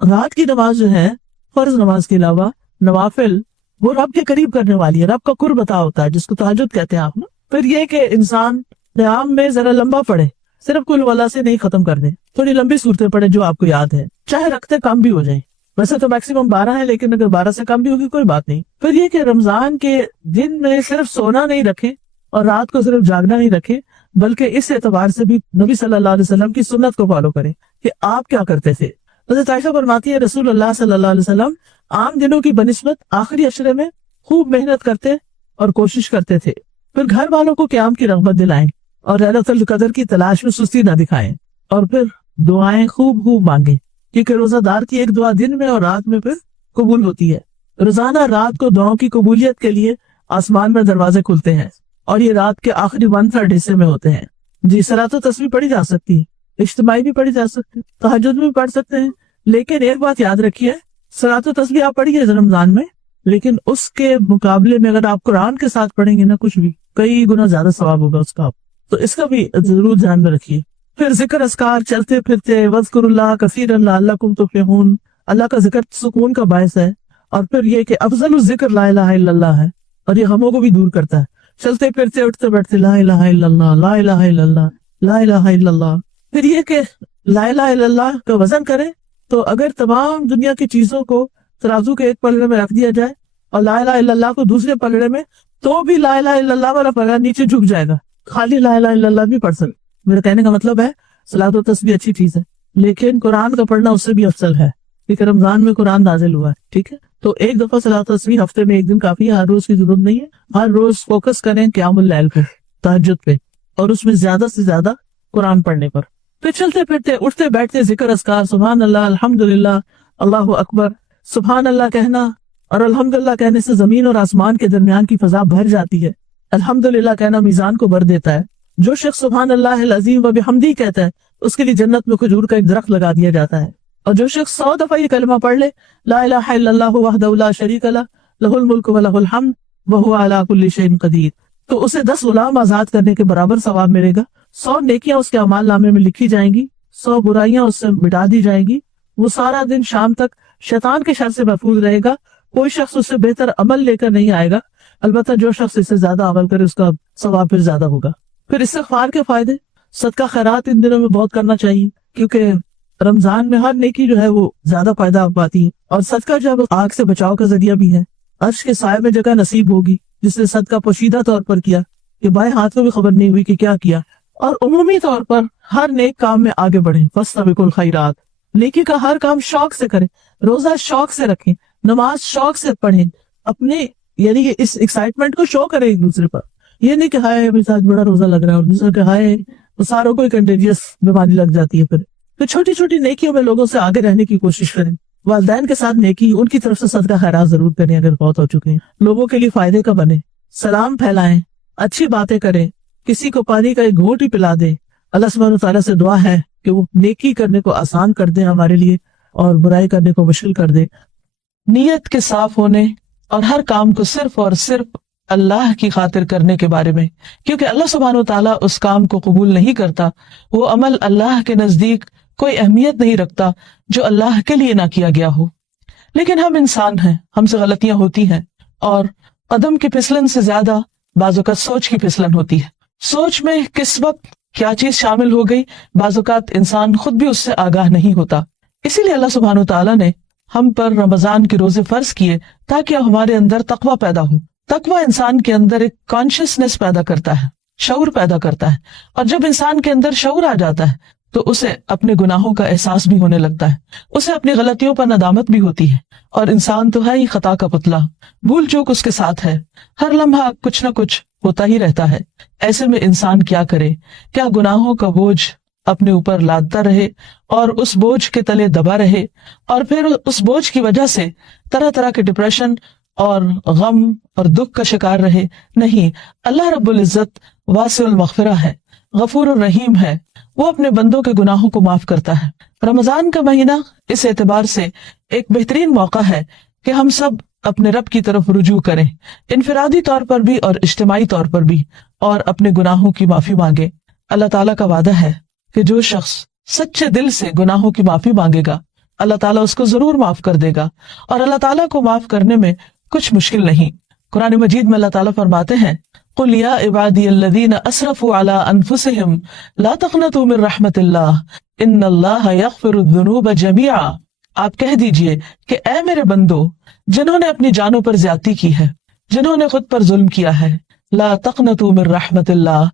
رات کی نماز جو ہے، فرض نماز کے علاوہ نوافل، وہ رب کے قریب کرنے والی ہے، رب کا قرب عطا ہوتا ہے، جس کو تہجد کہتے ہیں آپ نے۔ پھر یہ کہ انسان قیام میں ذرا لمبا پڑھے، صرف کل ولا سے نہیں ختم کر دیں، تھوڑی لمبی صورتیں پڑھیں جو آپ کو یاد ہے، چاہے رکھتے کم بھی ہو جائیں، ویسے تو میکسیمم 12 ہے، لیکن اگر 12 سے کم بھی ہوگی کوئی بات نہیں۔ پھر یہ کہ رمضان کے دن میں صرف سونا نہیں رکھیں اور رات کو صرف جاگنا نہیں رکھیں، بلکہ اس اعتبار سے بھی نبی صلی اللہ علیہ وسلم کی سنت کو فالو کریں کہ آپ کیا کرتے تھے۔ حضرت عائشہ فرماتی ہے رسول اللہ صلی اللہ علیہ وسلم عام دنوں کی بنسبت آخری عشرے میں خوب محنت کرتے اور کوشش کرتے تھے۔ پھر گھر والوں کو قیام کی رغبت دلائیں اور لیلۃ القدر کی تلاش میں سستی نہ دکھائیں، اور پھر دعائیں خوب خوب مانگیں، کیونکہ روزہ دار کی ایک دعا دن میں اور رات میں پھر قبول ہوتی ہے۔ روزانہ رات کو دعاؤں کی قبولیت کے لیے آسمان میں دروازے کھلتے ہیں، اور یہ رات کے آخری 1/3 حصے میں ہوتے ہیں۔ جی، صلاۃ و تسبیح پڑھی جا سکتی ہے، اجتماعی بھی پڑھی جا سکتی ہے، تہجد بھی پڑھ سکتے ہیں، لیکن ایک بات یاد رکھیے، صلاۃ و تسبیح آپ پڑھیے رمضان میں، لیکن اس کے مقابلے میں اگر آپ قرآن کے ساتھ پڑھیں گے نا، کچھ بھی کئی گنا زیادہ ثواب ہوگا اس کا، تو اس کا بھی ضرور دھیان میں رکھیے۔ پھر ذکر اذکار، چلتے پھرتے وذکروا اللہ کثیرا لعلکم تفلحون، اللہ کا ذکر سکون کا باعث ہے۔ اور پھر یہ کہ افضل الذکر لا الہ الا اللہ ہے، اور یہ غموں کو بھی دور کرتا ہے۔ چلتے پھرتے اٹھتے بیٹھتے لا الہ الا اللہ، لا الہ الا اللہ، لا الہ الا اللہ۔ پھر یہ کہ لا الہ الا اللہ کا وزن کریں تو اگر تمام دنیا کی چیزوں کو ترازو کے ایک پلڑے میں رکھ دیا جائے اور لا الہ الا اللہ کو دوسرے پلڑے میں، تو بھی لا الہ الا اللہ والا پلڑا نیچے جھک جائے گا، خالی لا الہ الا اللہ بھی پڑھ سکتے۔ میرا کہنے کا مطلب ہے صلاۃ و تسبیح اچھی چیز ہے، لیکن قرآن کا پڑھنا اس سے بھی افضل ہے، کیونکہ رمضان میں قرآن نازل ہوا ہے، ٹھیک ہے؟ تو ایک دفعہ صلاۃ و تسبیح ہفتے میں ایک دن کافی ہے، ہر روز کی ضرورت نہیں ہے۔ ہر روز فوکس کریں قیام اللیل پہ، تہجد پہ، اور اس میں زیادہ سے زیادہ قرآن پڑھنے پر۔ پھر چلتے پھرتے اٹھتے بیٹھتے ذکر اذکار، سبحان اللہ، الحمدللہ، اللہ اکبر، سبحان اللہ کہنا اور الحمدللہ کہنے سے زمین اور آسمان کے درمیان کی فضا بھر جاتی ہے۔ الحمدللہ کہنا میزان کو بھر دیتا ہے۔ جو شخص سبحان اللہ العظیم و بحمدہ کہتا ہے اس کے لیے جنت میں کھجور کا ایک درخت لگا دیا جاتا ہے۔ اور جو شخص 100 دفعہ یہ کلمہ پڑھ لے، لا الہ الا اللہ وحدہ لا شریک لہ، لہ الملک و لہ الحمد وہو علی کل شیء قدیر، تو اسے 10 غلام آزاد کرنے کے برابر ثواب ملے گا۔ 100 نیکیاں اس کے اعمال نامے میں لکھی جائیں گی، 100 برائیاں اس سے مٹا دی جائیں گی، وہ سارا دن شام تک شیطان کے شر سے محفوظ رہے گا. کوئی شخص اس سے بہتر عمل لے کر نہیں آئے گا، البتہ جو شخص اس سے زیادہ عمل کرے اس کا ثواب پھر زیادہ ہوگا. پھر استغفار کے فائدے. صدقہ خیرات ان دنوں میں بہت کرنا چاہیے، کیونکہ رمضان میں ہر نیکی جو ہے وہ زیادہ فائدہ پاتی ہے، اور صدقہ جو ہے وہ آگ سے بچاؤ کا ذریعہ بھی ہے. عرش کے سائے میں جگہ نصیب ہوگی جس نے صدقہ پوشیدہ طور پر کیا کہ بائیں ہاتھ کو بھی خبر نہیں ہوئی کہ کیا کیا. اور عمومی طور پر ہر نیک کام میں آگے بڑھیں. فاستبقوا الخیرات، نیکی کا ہر کام شوق سے کریں. روزہ شوق سے رکھیں، نماز شوق سے پڑھیں، اپنے یعنی کہ اس ایکسائٹمنٹ کو شو کریں ایک دوسرے پر. یہ نہیں کہ ہائے میرے ساتھ بڑا روزہ لگ رہا ہے اور دوسرے کہ ہائے تو ساروں کو کنٹیجیس بیماری لگ جاتی ہے. پھر چھوٹی چھوٹی نیکیوں میں لوگوں سے آگے رہنے کی کوشش کریں. والدین کے ساتھ نیکی، ان کی طرف سے صدقہ خیرات ضرور کریں اگر بہت ہو چکے ہیں. لوگوں کے لیے فائدے کا بنے، سلام پھیلائیں، اچھی باتیں کریں، کسی کو پانی کا ایک گھونٹ ہی پلا دیں. اللہ سبحانہ و تعالیٰ سے دعا ہے کہ وہ نیکی کرنے کو آسان کر دے ہمارے لیے اور برائی کرنے کو مشکل کر دے. نیت کے صاف ہونے اور ہر کام کو صرف اور صرف اللہ کی خاطر کرنے کے بارے میں، کیونکہ اللہ سبحانہ و تعالیٰ اس کام کو قبول نہیں کرتا. وہ عمل اللہ کے نزدیک کوئی اہمیت نہیں رکھتا جو اللہ کے لیے نہ کیا گیا ہو. لیکن ہم انسان ہیں، ہم سے غلطیاں ہوتی ہیں، اور قدم کی پھسلن سے زیادہ بعض اوقات سوچ کی پھسلن ہوتی ہے. سوچ میں کس وقت کیا چیز شامل ہو گئی بعض اوقات انسان خود بھی اس سے آگاہ نہیں ہوتا. اسی لیے اللہ سبحانہ و تعالیٰ نے ہم پر رمضان کے روزے فرض کیے تاکہ ہمارے اندر تقوی پیدا ہو. تقوی انسان کے اندر ایک کانشیسنس پیدا کرتا ہے، شعور پیدا کرتا ہے، اور جب انسان کے اندر شعور آ جاتا ہے تو اسے اپنے گناہوں کا احساس بھی ہونے لگتا ہے، اسے اپنی غلطیوں پر ندامت بھی ہوتی ہے. اور انسان تو ہے ہی خطا کا پتلا، بھول چوک اس کے ساتھ ہے، ہر لمحہ کچھ نہ کچھ ہوتا ہی رہتا ہے. ایسے میں انسان کیا کرے؟ کیا گناہوں کا بوجھ اپنے اوپر لادتا رہے اور اس بوجھ کے تلے دبا رہے، اور پھر اس بوجھ کی وجہ سے طرح طرح کے ڈپریشن اور غم اور دکھ کا شکار رہے؟ نہیں، اللہ رب العزت واسع المغفرہ ہے، غفور الرحیم ہے، وہ اپنے بندوں کے گناہوں کو معاف کرتا ہے. رمضان کا مہینہ اس اعتبار سے ایک بہترین موقع ہے کہ ہم سب اپنے رب کی طرف رجوع کریں، انفرادی طور پر بھی اور اجتماعی طور پر بھی، اور اپنے گناہوں کی معافی مانگے. اللہ تعالیٰ کا وعدہ ہے کہ جو شخص سچے دل سے گناہوں کی معافی مانگے گا اللہ تعالیٰ اس کو ضرور معاف کر دے گا، اور اللہ تعالیٰ کو معاف کرنے میں کچھ مشکل نہیں. قرآن مجید میں اللہ تعالیٰ فرماتے ہیں قُلْ يَا عِبَادِيَ الَّذِينَ أَسْرَفُوا عَلَىٰ أَنفُسِهِمْ لَا تَقْنَطُوا مِن رَحْمَةِ اللَّهِ إِنَّ اللَّهَ يَغْفِرُ الذُّنُوبَ جَمِيعًا. آپ کہہ دیجئے کہ اے میرے بندو جنہوں نے اپنی جانوں پر زیادتی کی ہے، جنہوں نے خود پر ظلم کیا ہے، لا تقنطوا من رحمت اللہ،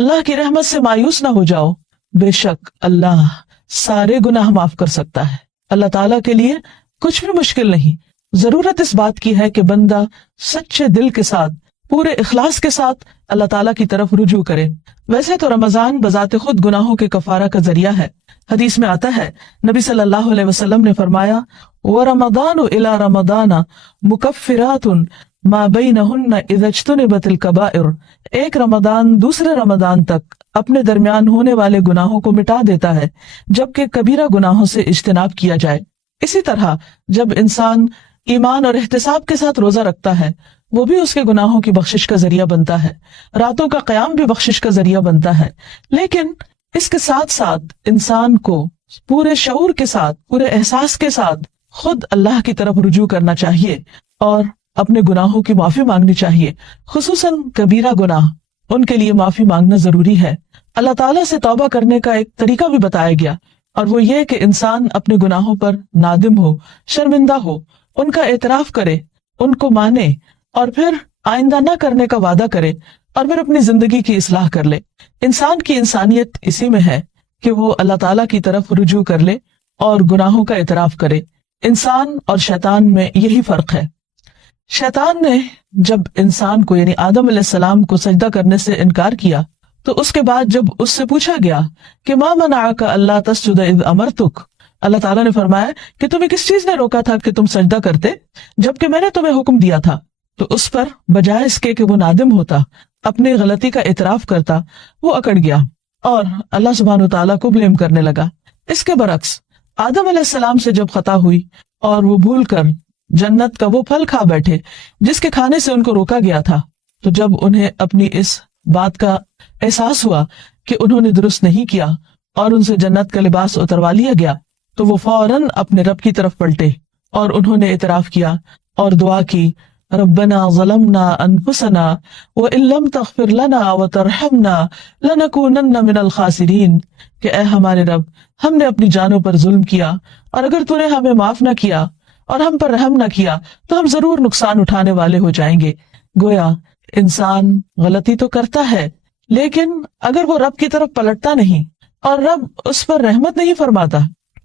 اللہ کی رحمت سے مایوس نہ ہو جاؤ، بے شک اللہ سارے گناہ معاف کر سکتا ہے. اللہ تعالیٰ کے لیے کچھ بھی مشکل نہیں. ضرورت اس بات کی ہے کہ بندہ سچے دل کے ساتھ، پورے اخلاص کے ساتھ اللہ تعالیٰ کی طرف رجوع کرے. ویسے تو رمضان بذات خود گناہوں کے کفارہ کا ذریعہ ہے. حدیث میں آتا ہے نبی صلی اللہ علیہ وسلم نے فرمایا وَرَمَضَانُ إِلَى رَمَضَانَ مُكَفِّرَاتٌ مَا بَيْنَهُنَّ إِذَا اجْتُنِبَتِ الْكَبَائِرُ. ایک رمضان دوسرے رمضان تک اپنے درمیان ہونے والے گناہوں کو مٹا دیتا ہے جبکہ کبیرہ گناہوں سے اجتناب کیا جائے. اسی طرح جب انسان ایمان اور احتساب کے ساتھ روزہ رکھتا ہے وہ بھی اس کے گناہوں کی بخشش کا ذریعہ بنتا ہے. راتوں کا قیام بھی بخشش کا ذریعہ بنتا ہے. لیکن اس کے ساتھ ساتھ انسان کو پورے شعور کے ساتھ، پورے احساس کے ساتھ خود اللہ کی طرف رجوع کرنا چاہیے اور اپنے گناہوں کی معافی مانگنی چاہیے. خصوصاً کبیرہ گناہ، ان کے لیے معافی مانگنا ضروری ہے. اللہ تعالیٰ سے توبہ کرنے کا ایک طریقہ بھی بتایا گیا، اور وہ یہ کہ انسان اپنے گناہوں پر نادم ہو، شرمندہ ہو، ان کا اعتراف کرے، ان کو مانے، اور پھر آئندہ نہ کرنے کا وعدہ کرے، اور پھر اپنی زندگی کی اصلاح کر لے. انسان کی انسانیت اسی میں ہے کہ وہ اللہ تعالیٰ کی طرف رجوع کر لے اور گناہوں کا اعتراف کرے. انسان اور شیطان میں یہی فرق ہے. شیطان نے جب انسان کو یعنی آدم علیہ السلام کو سجدہ کرنے سے انکار کیا تو اس کے بعد جب اس سے پوچھا گیا کہ ما منعک اللہ تسجد اذ امرتک، اللہ تعالیٰ نے فرمایا کہ تمہیں کس چیز نے روکا تھا کہ تم سجدہ کرتے جبکہ میں نے تمہیں حکم دیا تھا. تو اس پر بجائے اس کے کہ وہ نادم ہوتا، اپنی غلطی کا اعتراف کرتا، وہ اکڑ گیا اور اللہ سبحانہ تعالیٰ کو بلیم کرنے لگا. اس کے برعکس آدم علیہ السلام سے جب خطا ہوئی اور وہ بھول کر جنت کا وہ پھل کھا بیٹھے جس کے کھانے سے ان کو روکا گیا تھا، تو جب انہیں اپنی اس بات کا احساس ہوا کہ انہوں نے درست نہیں کیا اور ان سے جنت کا لباس اتروا لیا گیا، تو وہ فوراً اپنے رب کی طرف پلٹے اور انہوں نے اعتراف کیا اور دعا کی، ربنا ظلمنا انفسنا وان لم تغفر لنا وترحمنا لنکونن من الخاسرین، کہ اے ہمارے رب، ہم نے اپنی جانوں پر ظلم کیا، اور اگر تو نے ہمیں معاف نہ کیا اور ہم پر رحم نہ کیا تو ہم ضرور نقصان اٹھانے والے ہو جائیں گے۔ گویا انسان غلطی تو کرتا ہے، لیکن اگر وہ رب کی طرف پلٹتا نہیں اور رب اس پر رحمت نہیں فرماتا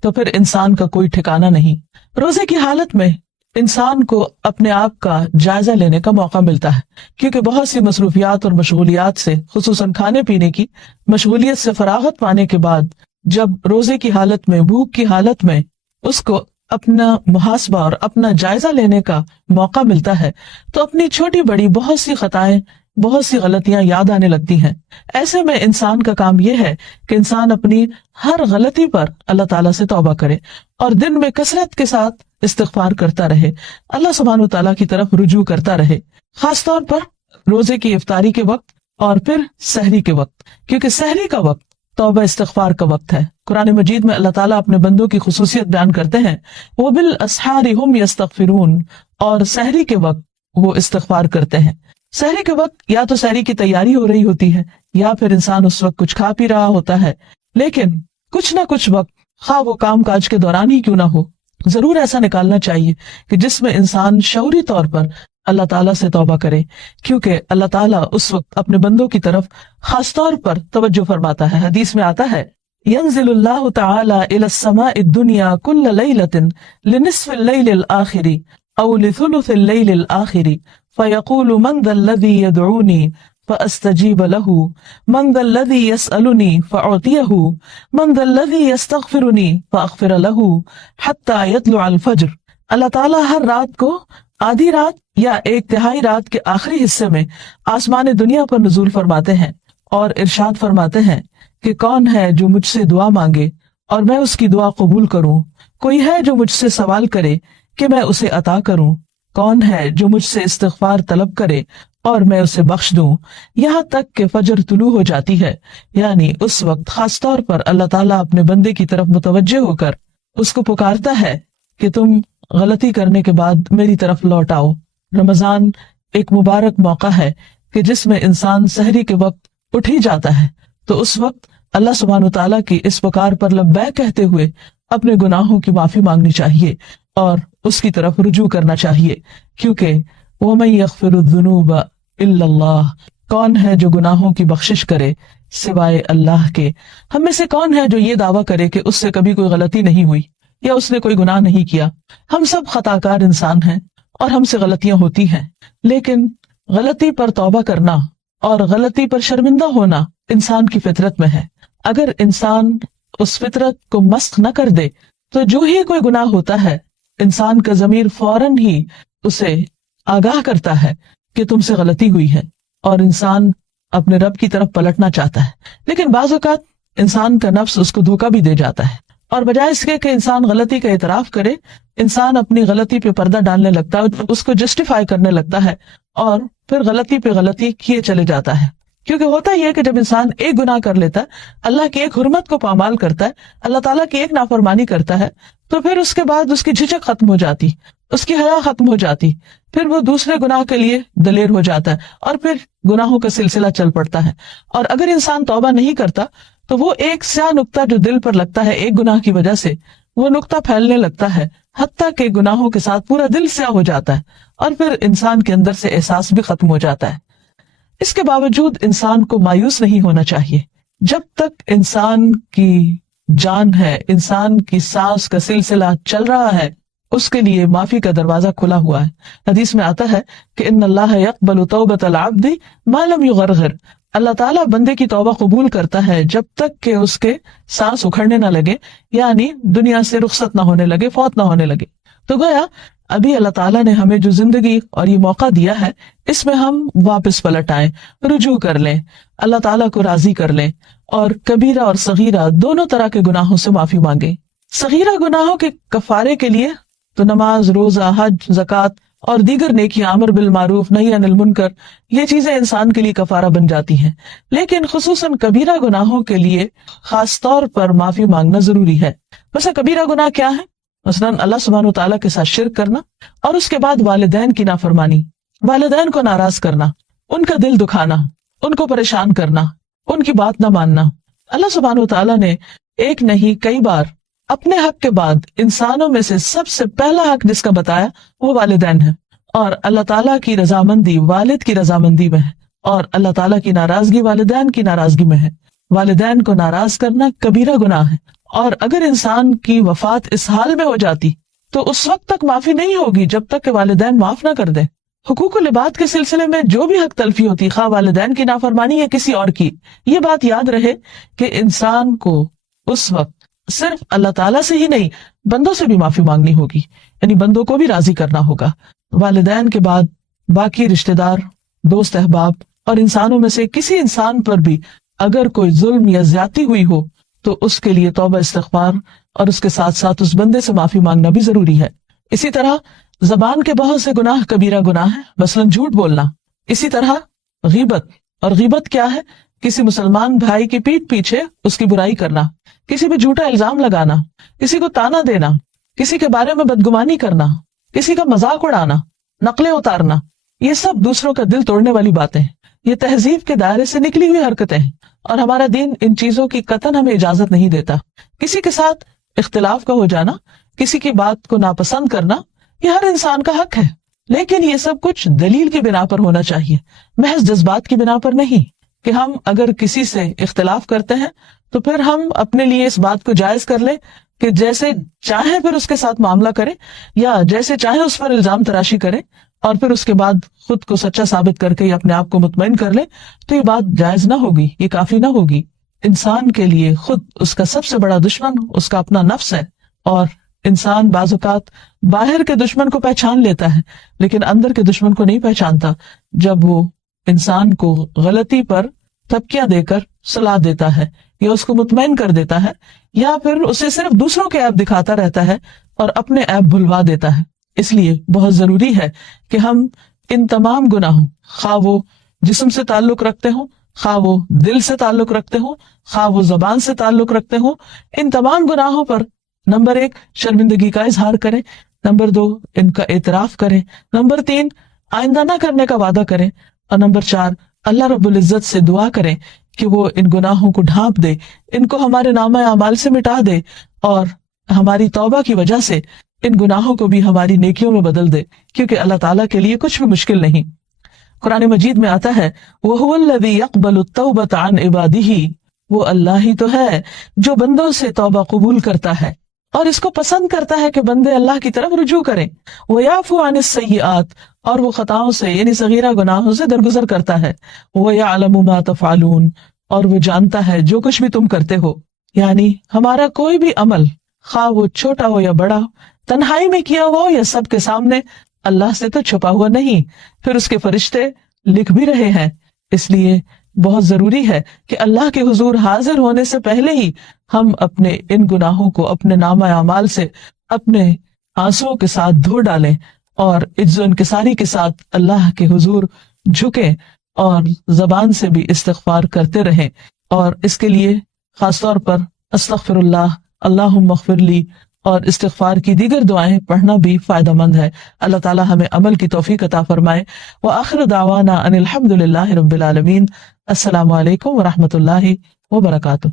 تو پھر انسان کا کوئی ٹھکانہ نہیں۔ روزے کی حالت میں انسان کو اپنے آپ کا جائزہ لینے کا موقع ملتا ہے، کیونکہ بہت سی مصروفیات اور مشغولیات سے، خصوصاً کھانے پینے کی مشغولیت سے فراغت پانے کے بعد جب روزے کی حالت میں، بھوک کی حالت میں اس کو اپنا محاسبہ اور اپنا جائزہ لینے کا موقع ملتا ہے تو اپنی چھوٹی بڑی بہت سی خطائیں، بہت سی غلطیاں یاد آنے لگتی ہیں۔ ایسے میں انسان کا کام یہ ہے کہ انسان اپنی ہر غلطی پر اللہ تعالیٰ سے توبہ کرے اور دن میں کثرت کے ساتھ استغفار کرتا رہے، اللہ سبحانہ و تعالیٰ کی طرف رجوع کرتا رہے، خاص طور پر روزے کی افطاری کے وقت اور پھر سحری کے وقت، کیونکہ سحری کا وقت توبہ استغفار کا وقت ہے۔ قرآن مجید میں اللہ تعالیٰ اپنے بندوں کی خصوصیت بیان کرتے ہیں، وَبِالْأَسْحَارِ هُمْ يَسْتَغْفِرُونَ، اور سحری کے وقت وہ استغفار کرتے ہیں۔ سحری کے وقت یا تو سحری کی تیاری ہو رہی ہوتی ہے یا پھر انسان اس وقت کچھ کھا پی رہا ہوتا ہے، لیکن کچھ نہ کچھ وقت، خواہ وہ کام کاج کے دوران ہی کیوں نہ ہو، ضرور ایسا نکالنا چاہیے کہ جس میں انسان شعوری طور پر اللہ تعالیٰ سے توبہ کرے، کیونکہ اللہ تعالیٰ اس وقت اپنے بندوں کی طرف خاص طور پر توجہ فرماتا ہے۔ حدیث میں آتا ہے، ينزل اللہ تعالی الى السماء الدنيا كل ليلة لنصف الليل الآخر او لثلث الليل الآخر فيقول من ذا الذي يدعوني فأستجيب له من ذا الذي يسألني فأعطيه من ذا الذي يستغفرني فأغفر له حتى يطلع الفجر۔ اللہ تعالیٰ ہر رات کو آدھی رات یا ایک تہائی رات کے آخری حصے میں آسمان دنیا پر نزول فرماتے ہیں اور ارشاد فرماتے ہیں کہ کون ہے جو مجھ سے دعا مانگے اور میں اس کی دعا قبول کروں، کوئی ہے جو مجھ سے سوال کرے کہ میں اسے عطا کروں، کون ہے جو مجھ سے استغفار طلب کرے اور میں اسے بخش دوں، یہاں تک کہ فجر طلوع ہو جاتی ہے۔ یعنی اس وقت خاص طور پر اللہ تعالیٰ اپنے بندے کی طرف متوجہ ہو کر اس کو پکارتا ہے کہ تم غلطی کرنے کے بعد میری طرف لوٹ آؤ۔ رمضان ایک مبارک موقع ہے کہ جس میں انسان سحری کے وقت اٹھ ہی جاتا ہے، تو اس وقت اللہ سبحانہ و تعالیٰ کی اس پکار پر لبیک کہتے ہوئے اپنے گناہوں کی معافی مانگنی چاہیے اور اس کی طرف رجوع کرنا چاہیے، کیونکہ وَمَن يَغْفِرُ الذُّنُوبَ إِلَّا اللَّهُ، کون ہے جو گناہوں کی بخشش کرے سوائے اللہ کے۔ ہم میں سے کون ہے جو یہ دعویٰ کرے کہ اس سے کبھی کوئی غلطی نہیں ہوئی یا اس نے کوئی گناہ نہیں کیا؟ ہم سب خطا کار انسان ہیں اور ہم سے غلطیاں ہوتی ہیں، لیکن غلطی پر توبہ کرنا اور غلطی پر شرمندہ ہونا انسان کی فطرت میں ہے۔ اگر انسان اس فطرت کو مسخ نہ کر دے تو جو ہی کوئی گناہ ہوتا ہے، انسان کا ضمیر فوراً ہی اسے آگاہ کرتا ہے کہ تم سے غلطی ہوئی ہے اور انسان اپنے رب کی طرف پلٹنا چاہتا ہے، لیکن بعض اوقات انسان کا نفس اس کو دھوکہ بھی دے جاتا ہے، اور بجائے اس کے کہ انسان غلطی کا اعتراف کرے، انسان اپنی غلطی پہ پردہ ڈالنے لگتا ہے، اس کو جسٹیفائی کرنے لگتا ہے اور پھر غلطی پہ غلطی کیے چلے جاتا ہے۔ کیونکہ ہوتا یہ ہے کہ جب انسان ایک گناہ کر لیتا ہے، اللہ کی ایک حرمت کو پامال کرتا ہے، اللہ تعالیٰ کی ایک نافرمانی کرتا ہے، تو پھر اس کے بعد اس کی جھجک ختم ہو جاتی، اس کی حیا ختم ہو جاتی، پھر وہ دوسرے گناہ کے لیے دلیر ہو جاتا ہے اور پھر گناہوں کا سلسلہ چل پڑتا ہے۔ اور اگر انسان توبہ نہیں کرتا تو وہ ایک سیاہ نقطہ جو دل پر لگتا ہے ایک گناہ کی وجہ سے، وہ نقطہ پھیلنے لگتا ہے، حتیٰ کہ گناہوں کے ساتھ پورا دل سیاہ ہو جاتا ہے اور پھر انسان کے اندر سے احساس بھی ختم ہو جاتا ہے۔ اس کے باوجود انسان کو مایوس نہیں ہونا چاہیے۔ جب تک انسان کی جان ہے، انسان کی سانس کا سلسلہ چل رہا ہے، اس کے لیے معافی کا دروازہ کھلا ہوا ہے۔ حدیث میں آتا ہے کہ ان اللہ یقبل توبۃ العبد ما لم یغرغر، اللہ تعالیٰ بندے کی توبہ قبول کرتا ہے جب تک کہ اس کے سانس اکھڑنے نہ لگے، یعنی دنیا سے رخصت نہ ہونے لگے، فوت نہ ہونے لگے۔ تو گویا ابھی اللہ تعالیٰ نے ہمیں جو زندگی اور یہ موقع دیا ہے، اس میں ہم واپس پلٹ آئیں، رجوع کر لیں، اللہ تعالیٰ کو راضی کر لیں اور کبیرہ اور صغیرہ دونوں طرح کے گناہوں سے معافی مانگیں۔ صغیرہ گناہوں کے کفارے کے لیے تو نماز، روزہ، حج، زکوٰۃ اور دیگر نیکیاں، امر بالمعروف نہی عن المنکر، یہ چیزیں انسان کے لیے کفارہ بن جاتی ہیں، لیکن خصوصاً کبیرہ گناہوں کے لیے خاص طور پر معافی مانگنا ضروری ہے۔ ویسے کبیرہ گناہ کیا ہے؟ مثلاً اللہ سبحانہ وتعالیٰ کے ساتھ شرک کرنا، اور اس کے بعد والدین کی نافرمانی، والدین کو ناراض کرنا، ان کا دل دکھانا، ان کو پریشان کرنا، ان کی بات نہ ماننا۔ اللہ سبحانہ وتعالیٰ نے ایک نہیں کئی بار اپنے حق کے بعد انسانوں میں سے سب سے پہلا حق جس کا بتایا وہ والدین ہے، اور اللہ تعالیٰ کی رضامندی والد کی رضامندی میں ہے، اور اللہ تعالیٰ کی ناراضگی والدین کی ناراضگی میں ہے۔ والدین کو ناراض کرنا کبیرہ گناہ ہے، اور اگر انسان کی وفات اس حال میں ہو جاتی تو اس وقت تک معافی نہیں ہوگی جب تک کہ والدین معاف نہ کر دیں۔ حقوق العباد کے سلسلے میں جو بھی حق تلفی ہوتی، خواہ والدین کی نافرمانی یا کسی اور کی، یہ بات یاد رہے کہ انسان کو اس وقت صرف اللہ تعالیٰ سے ہی نہیں، بندوں سے بھی معافی مانگنی ہوگی، یعنی بندوں کو بھی راضی کرنا ہوگا۔ والدین کے بعد باقی رشتہ دار، دوست احباب اور انسانوں میں سے کسی انسان پر بھی اگر کوئی ظلم یا زیادتی ہوئی ہو تو اس کے لیے توبہ استغفار اور اس کے ساتھ ساتھ اس بندے سے معافی مانگنا بھی ضروری ہے۔ اسی طرح زبان کے بہت سے گناہ کبیرہ گناہ ہیں، مثلاً جھوٹ بولنا۔ اسی طرح غیبت، اور غیبت کیا ہے؟ کسی مسلمان بھائی کی پیٹھ پیچھے اس کی برائی کرنا، کسی پہ جھوٹا الزام لگانا، کسی کو تانا دینا، کسی کے بارے میں بدگمانی کرنا، کسی کا مذاق اڑانا، نقلیں اتارنا، یہ سب دوسروں کا دل توڑنے والی باتیں ہیں۔ یہ تہذیب کے دائرے سے نکلی ہوئی حرکتیں ہیں، اور ہمارا دین ان چیزوں کی قطعاً ہمیں اجازت نہیں دیتا۔ کسی کے ساتھ اختلاف کا ہو جانا، کسی کی بات کو ناپسند کرنا، یہ ہر انسان کا حق ہے، لیکن یہ سب کچھ دلیل کی بنا پر ہونا چاہیے، محض جذبات کی بنا پر نہیں۔ کہ ہم اگر کسی سے اختلاف کرتے ہیں تو پھر ہم اپنے لیے اس بات کو جائز کر لیں کہ جیسے چاہے پھر اس کے ساتھ معاملہ کریں، یا جیسے چاہے اس پر الزام تراشی کریں، اور پھر اس کے بعد خود کو سچا ثابت کر کے یا اپنے آپ کو مطمئن کر لیں، تو یہ بات جائز نہ ہوگی، یہ کافی نہ ہوگی۔ انسان کے لیے خود اس کا سب سے بڑا دشمن اس کا اپنا نفس ہے، اور انسان بعض اوقات باہر کے دشمن کو پہچان لیتا ہے لیکن اندر کے دشمن کو نہیں پہچانتا، جب وہ انسان کو غلطی پر تھپکیاں دے کر صلاح دیتا ہے، یا اس کو مطمئن کر دیتا ہے، یا پھر اسے صرف دوسروں کے عیب دکھاتا رہتا ہے اور اپنے عیب بھلوا دیتا ہے۔ اس لیے بہت ضروری ہے کہ ہم ان تمام گناہوں، خواہ وہ جسم سے تعلق رکھتے ہوں، خواہ وہ دل سے تعلق رکھتے ہوں، خواہ وہ زبان سے تعلق رکھتے ہوں، ان تمام گناہوں پر نمبر 1 شرمندگی کا اظہار کریں، نمبر 2 ان کا اعتراف کریں، نمبر 3 آئندہ نہ کرنے کا وعدہ کریں، اور نمبر 4 اللہ رب العزت سے دعا کریں کہ وہ ان گناہوں کو ڈھانپ دے، ان کو ہمارے نامہ اعمال سے مٹا دے، اور ہماری توبہ کی وجہ سے ان گناہوں کو بھی ہماری نیکیوں میں بدل دے، کیونکہ اللہ تعالیٰ کے لیے کچھ بھی مشکل نہیں۔ قرآن مجید میں آتا ہے وَهُوَ الَّذِي يَقْبَلُ التَّوْبَةَ عَنْ عِبَادِهِ، وہ اللہ ہی تو ہے جو بندوں سے توبہ قبول کرتا ہے اور اس کو پسند کرتا ہے کہ بندے اللہ کی طرف رجوع کریں۔ وَيَعْفُو عَنِ السَّيِّئَاتِ، اور وہ خطاؤں سے یعنی صغیرہ گناہوں سے درگزر کرتا ہے۔ وَيَعْلَمُ مَا تَفْعَلُونَ، اور وہ جانتا ہے جو کچھ بھی تم کرتے ہو، یعنی ہمارا کوئی بھی عمل خواہ وہ چھوٹا ہو یا بڑا، تنہائی میں کیا ہو یا سب کے سامنے، اللہ سے تو چھپا ہوا نہیں، پھر اس کے فرشتے لکھ بھی رہے ہیں۔ اس لیے بہت ضروری ہے کہ اللہ کے حضور حاضر ہونے سے پہلے ہی ہم اپنے ان گناہوں کو اپنے نامہ اعمال سے اپنے آنسوؤں کے ساتھ دھو ڈالیں، اور عجز و انکساری کے ساتھ اللہ کے حضور جھکیں، اور زبان سے بھی استغفار کرتے رہیں، اور اس کے لیے خاص طور پر استغفر اللہ، اللہم اغفر لی اور استغفار کی دیگر دعائیں پڑھنا بھی فائدہ مند ہے۔ اللہ تعالی ہمیں عمل کی توفیق عطا فرمائے۔ وآخر دعوانا ان الحمد للہ رب العالمین۔ السلام علیکم ورحمۃ اللہ وبرکاتہ۔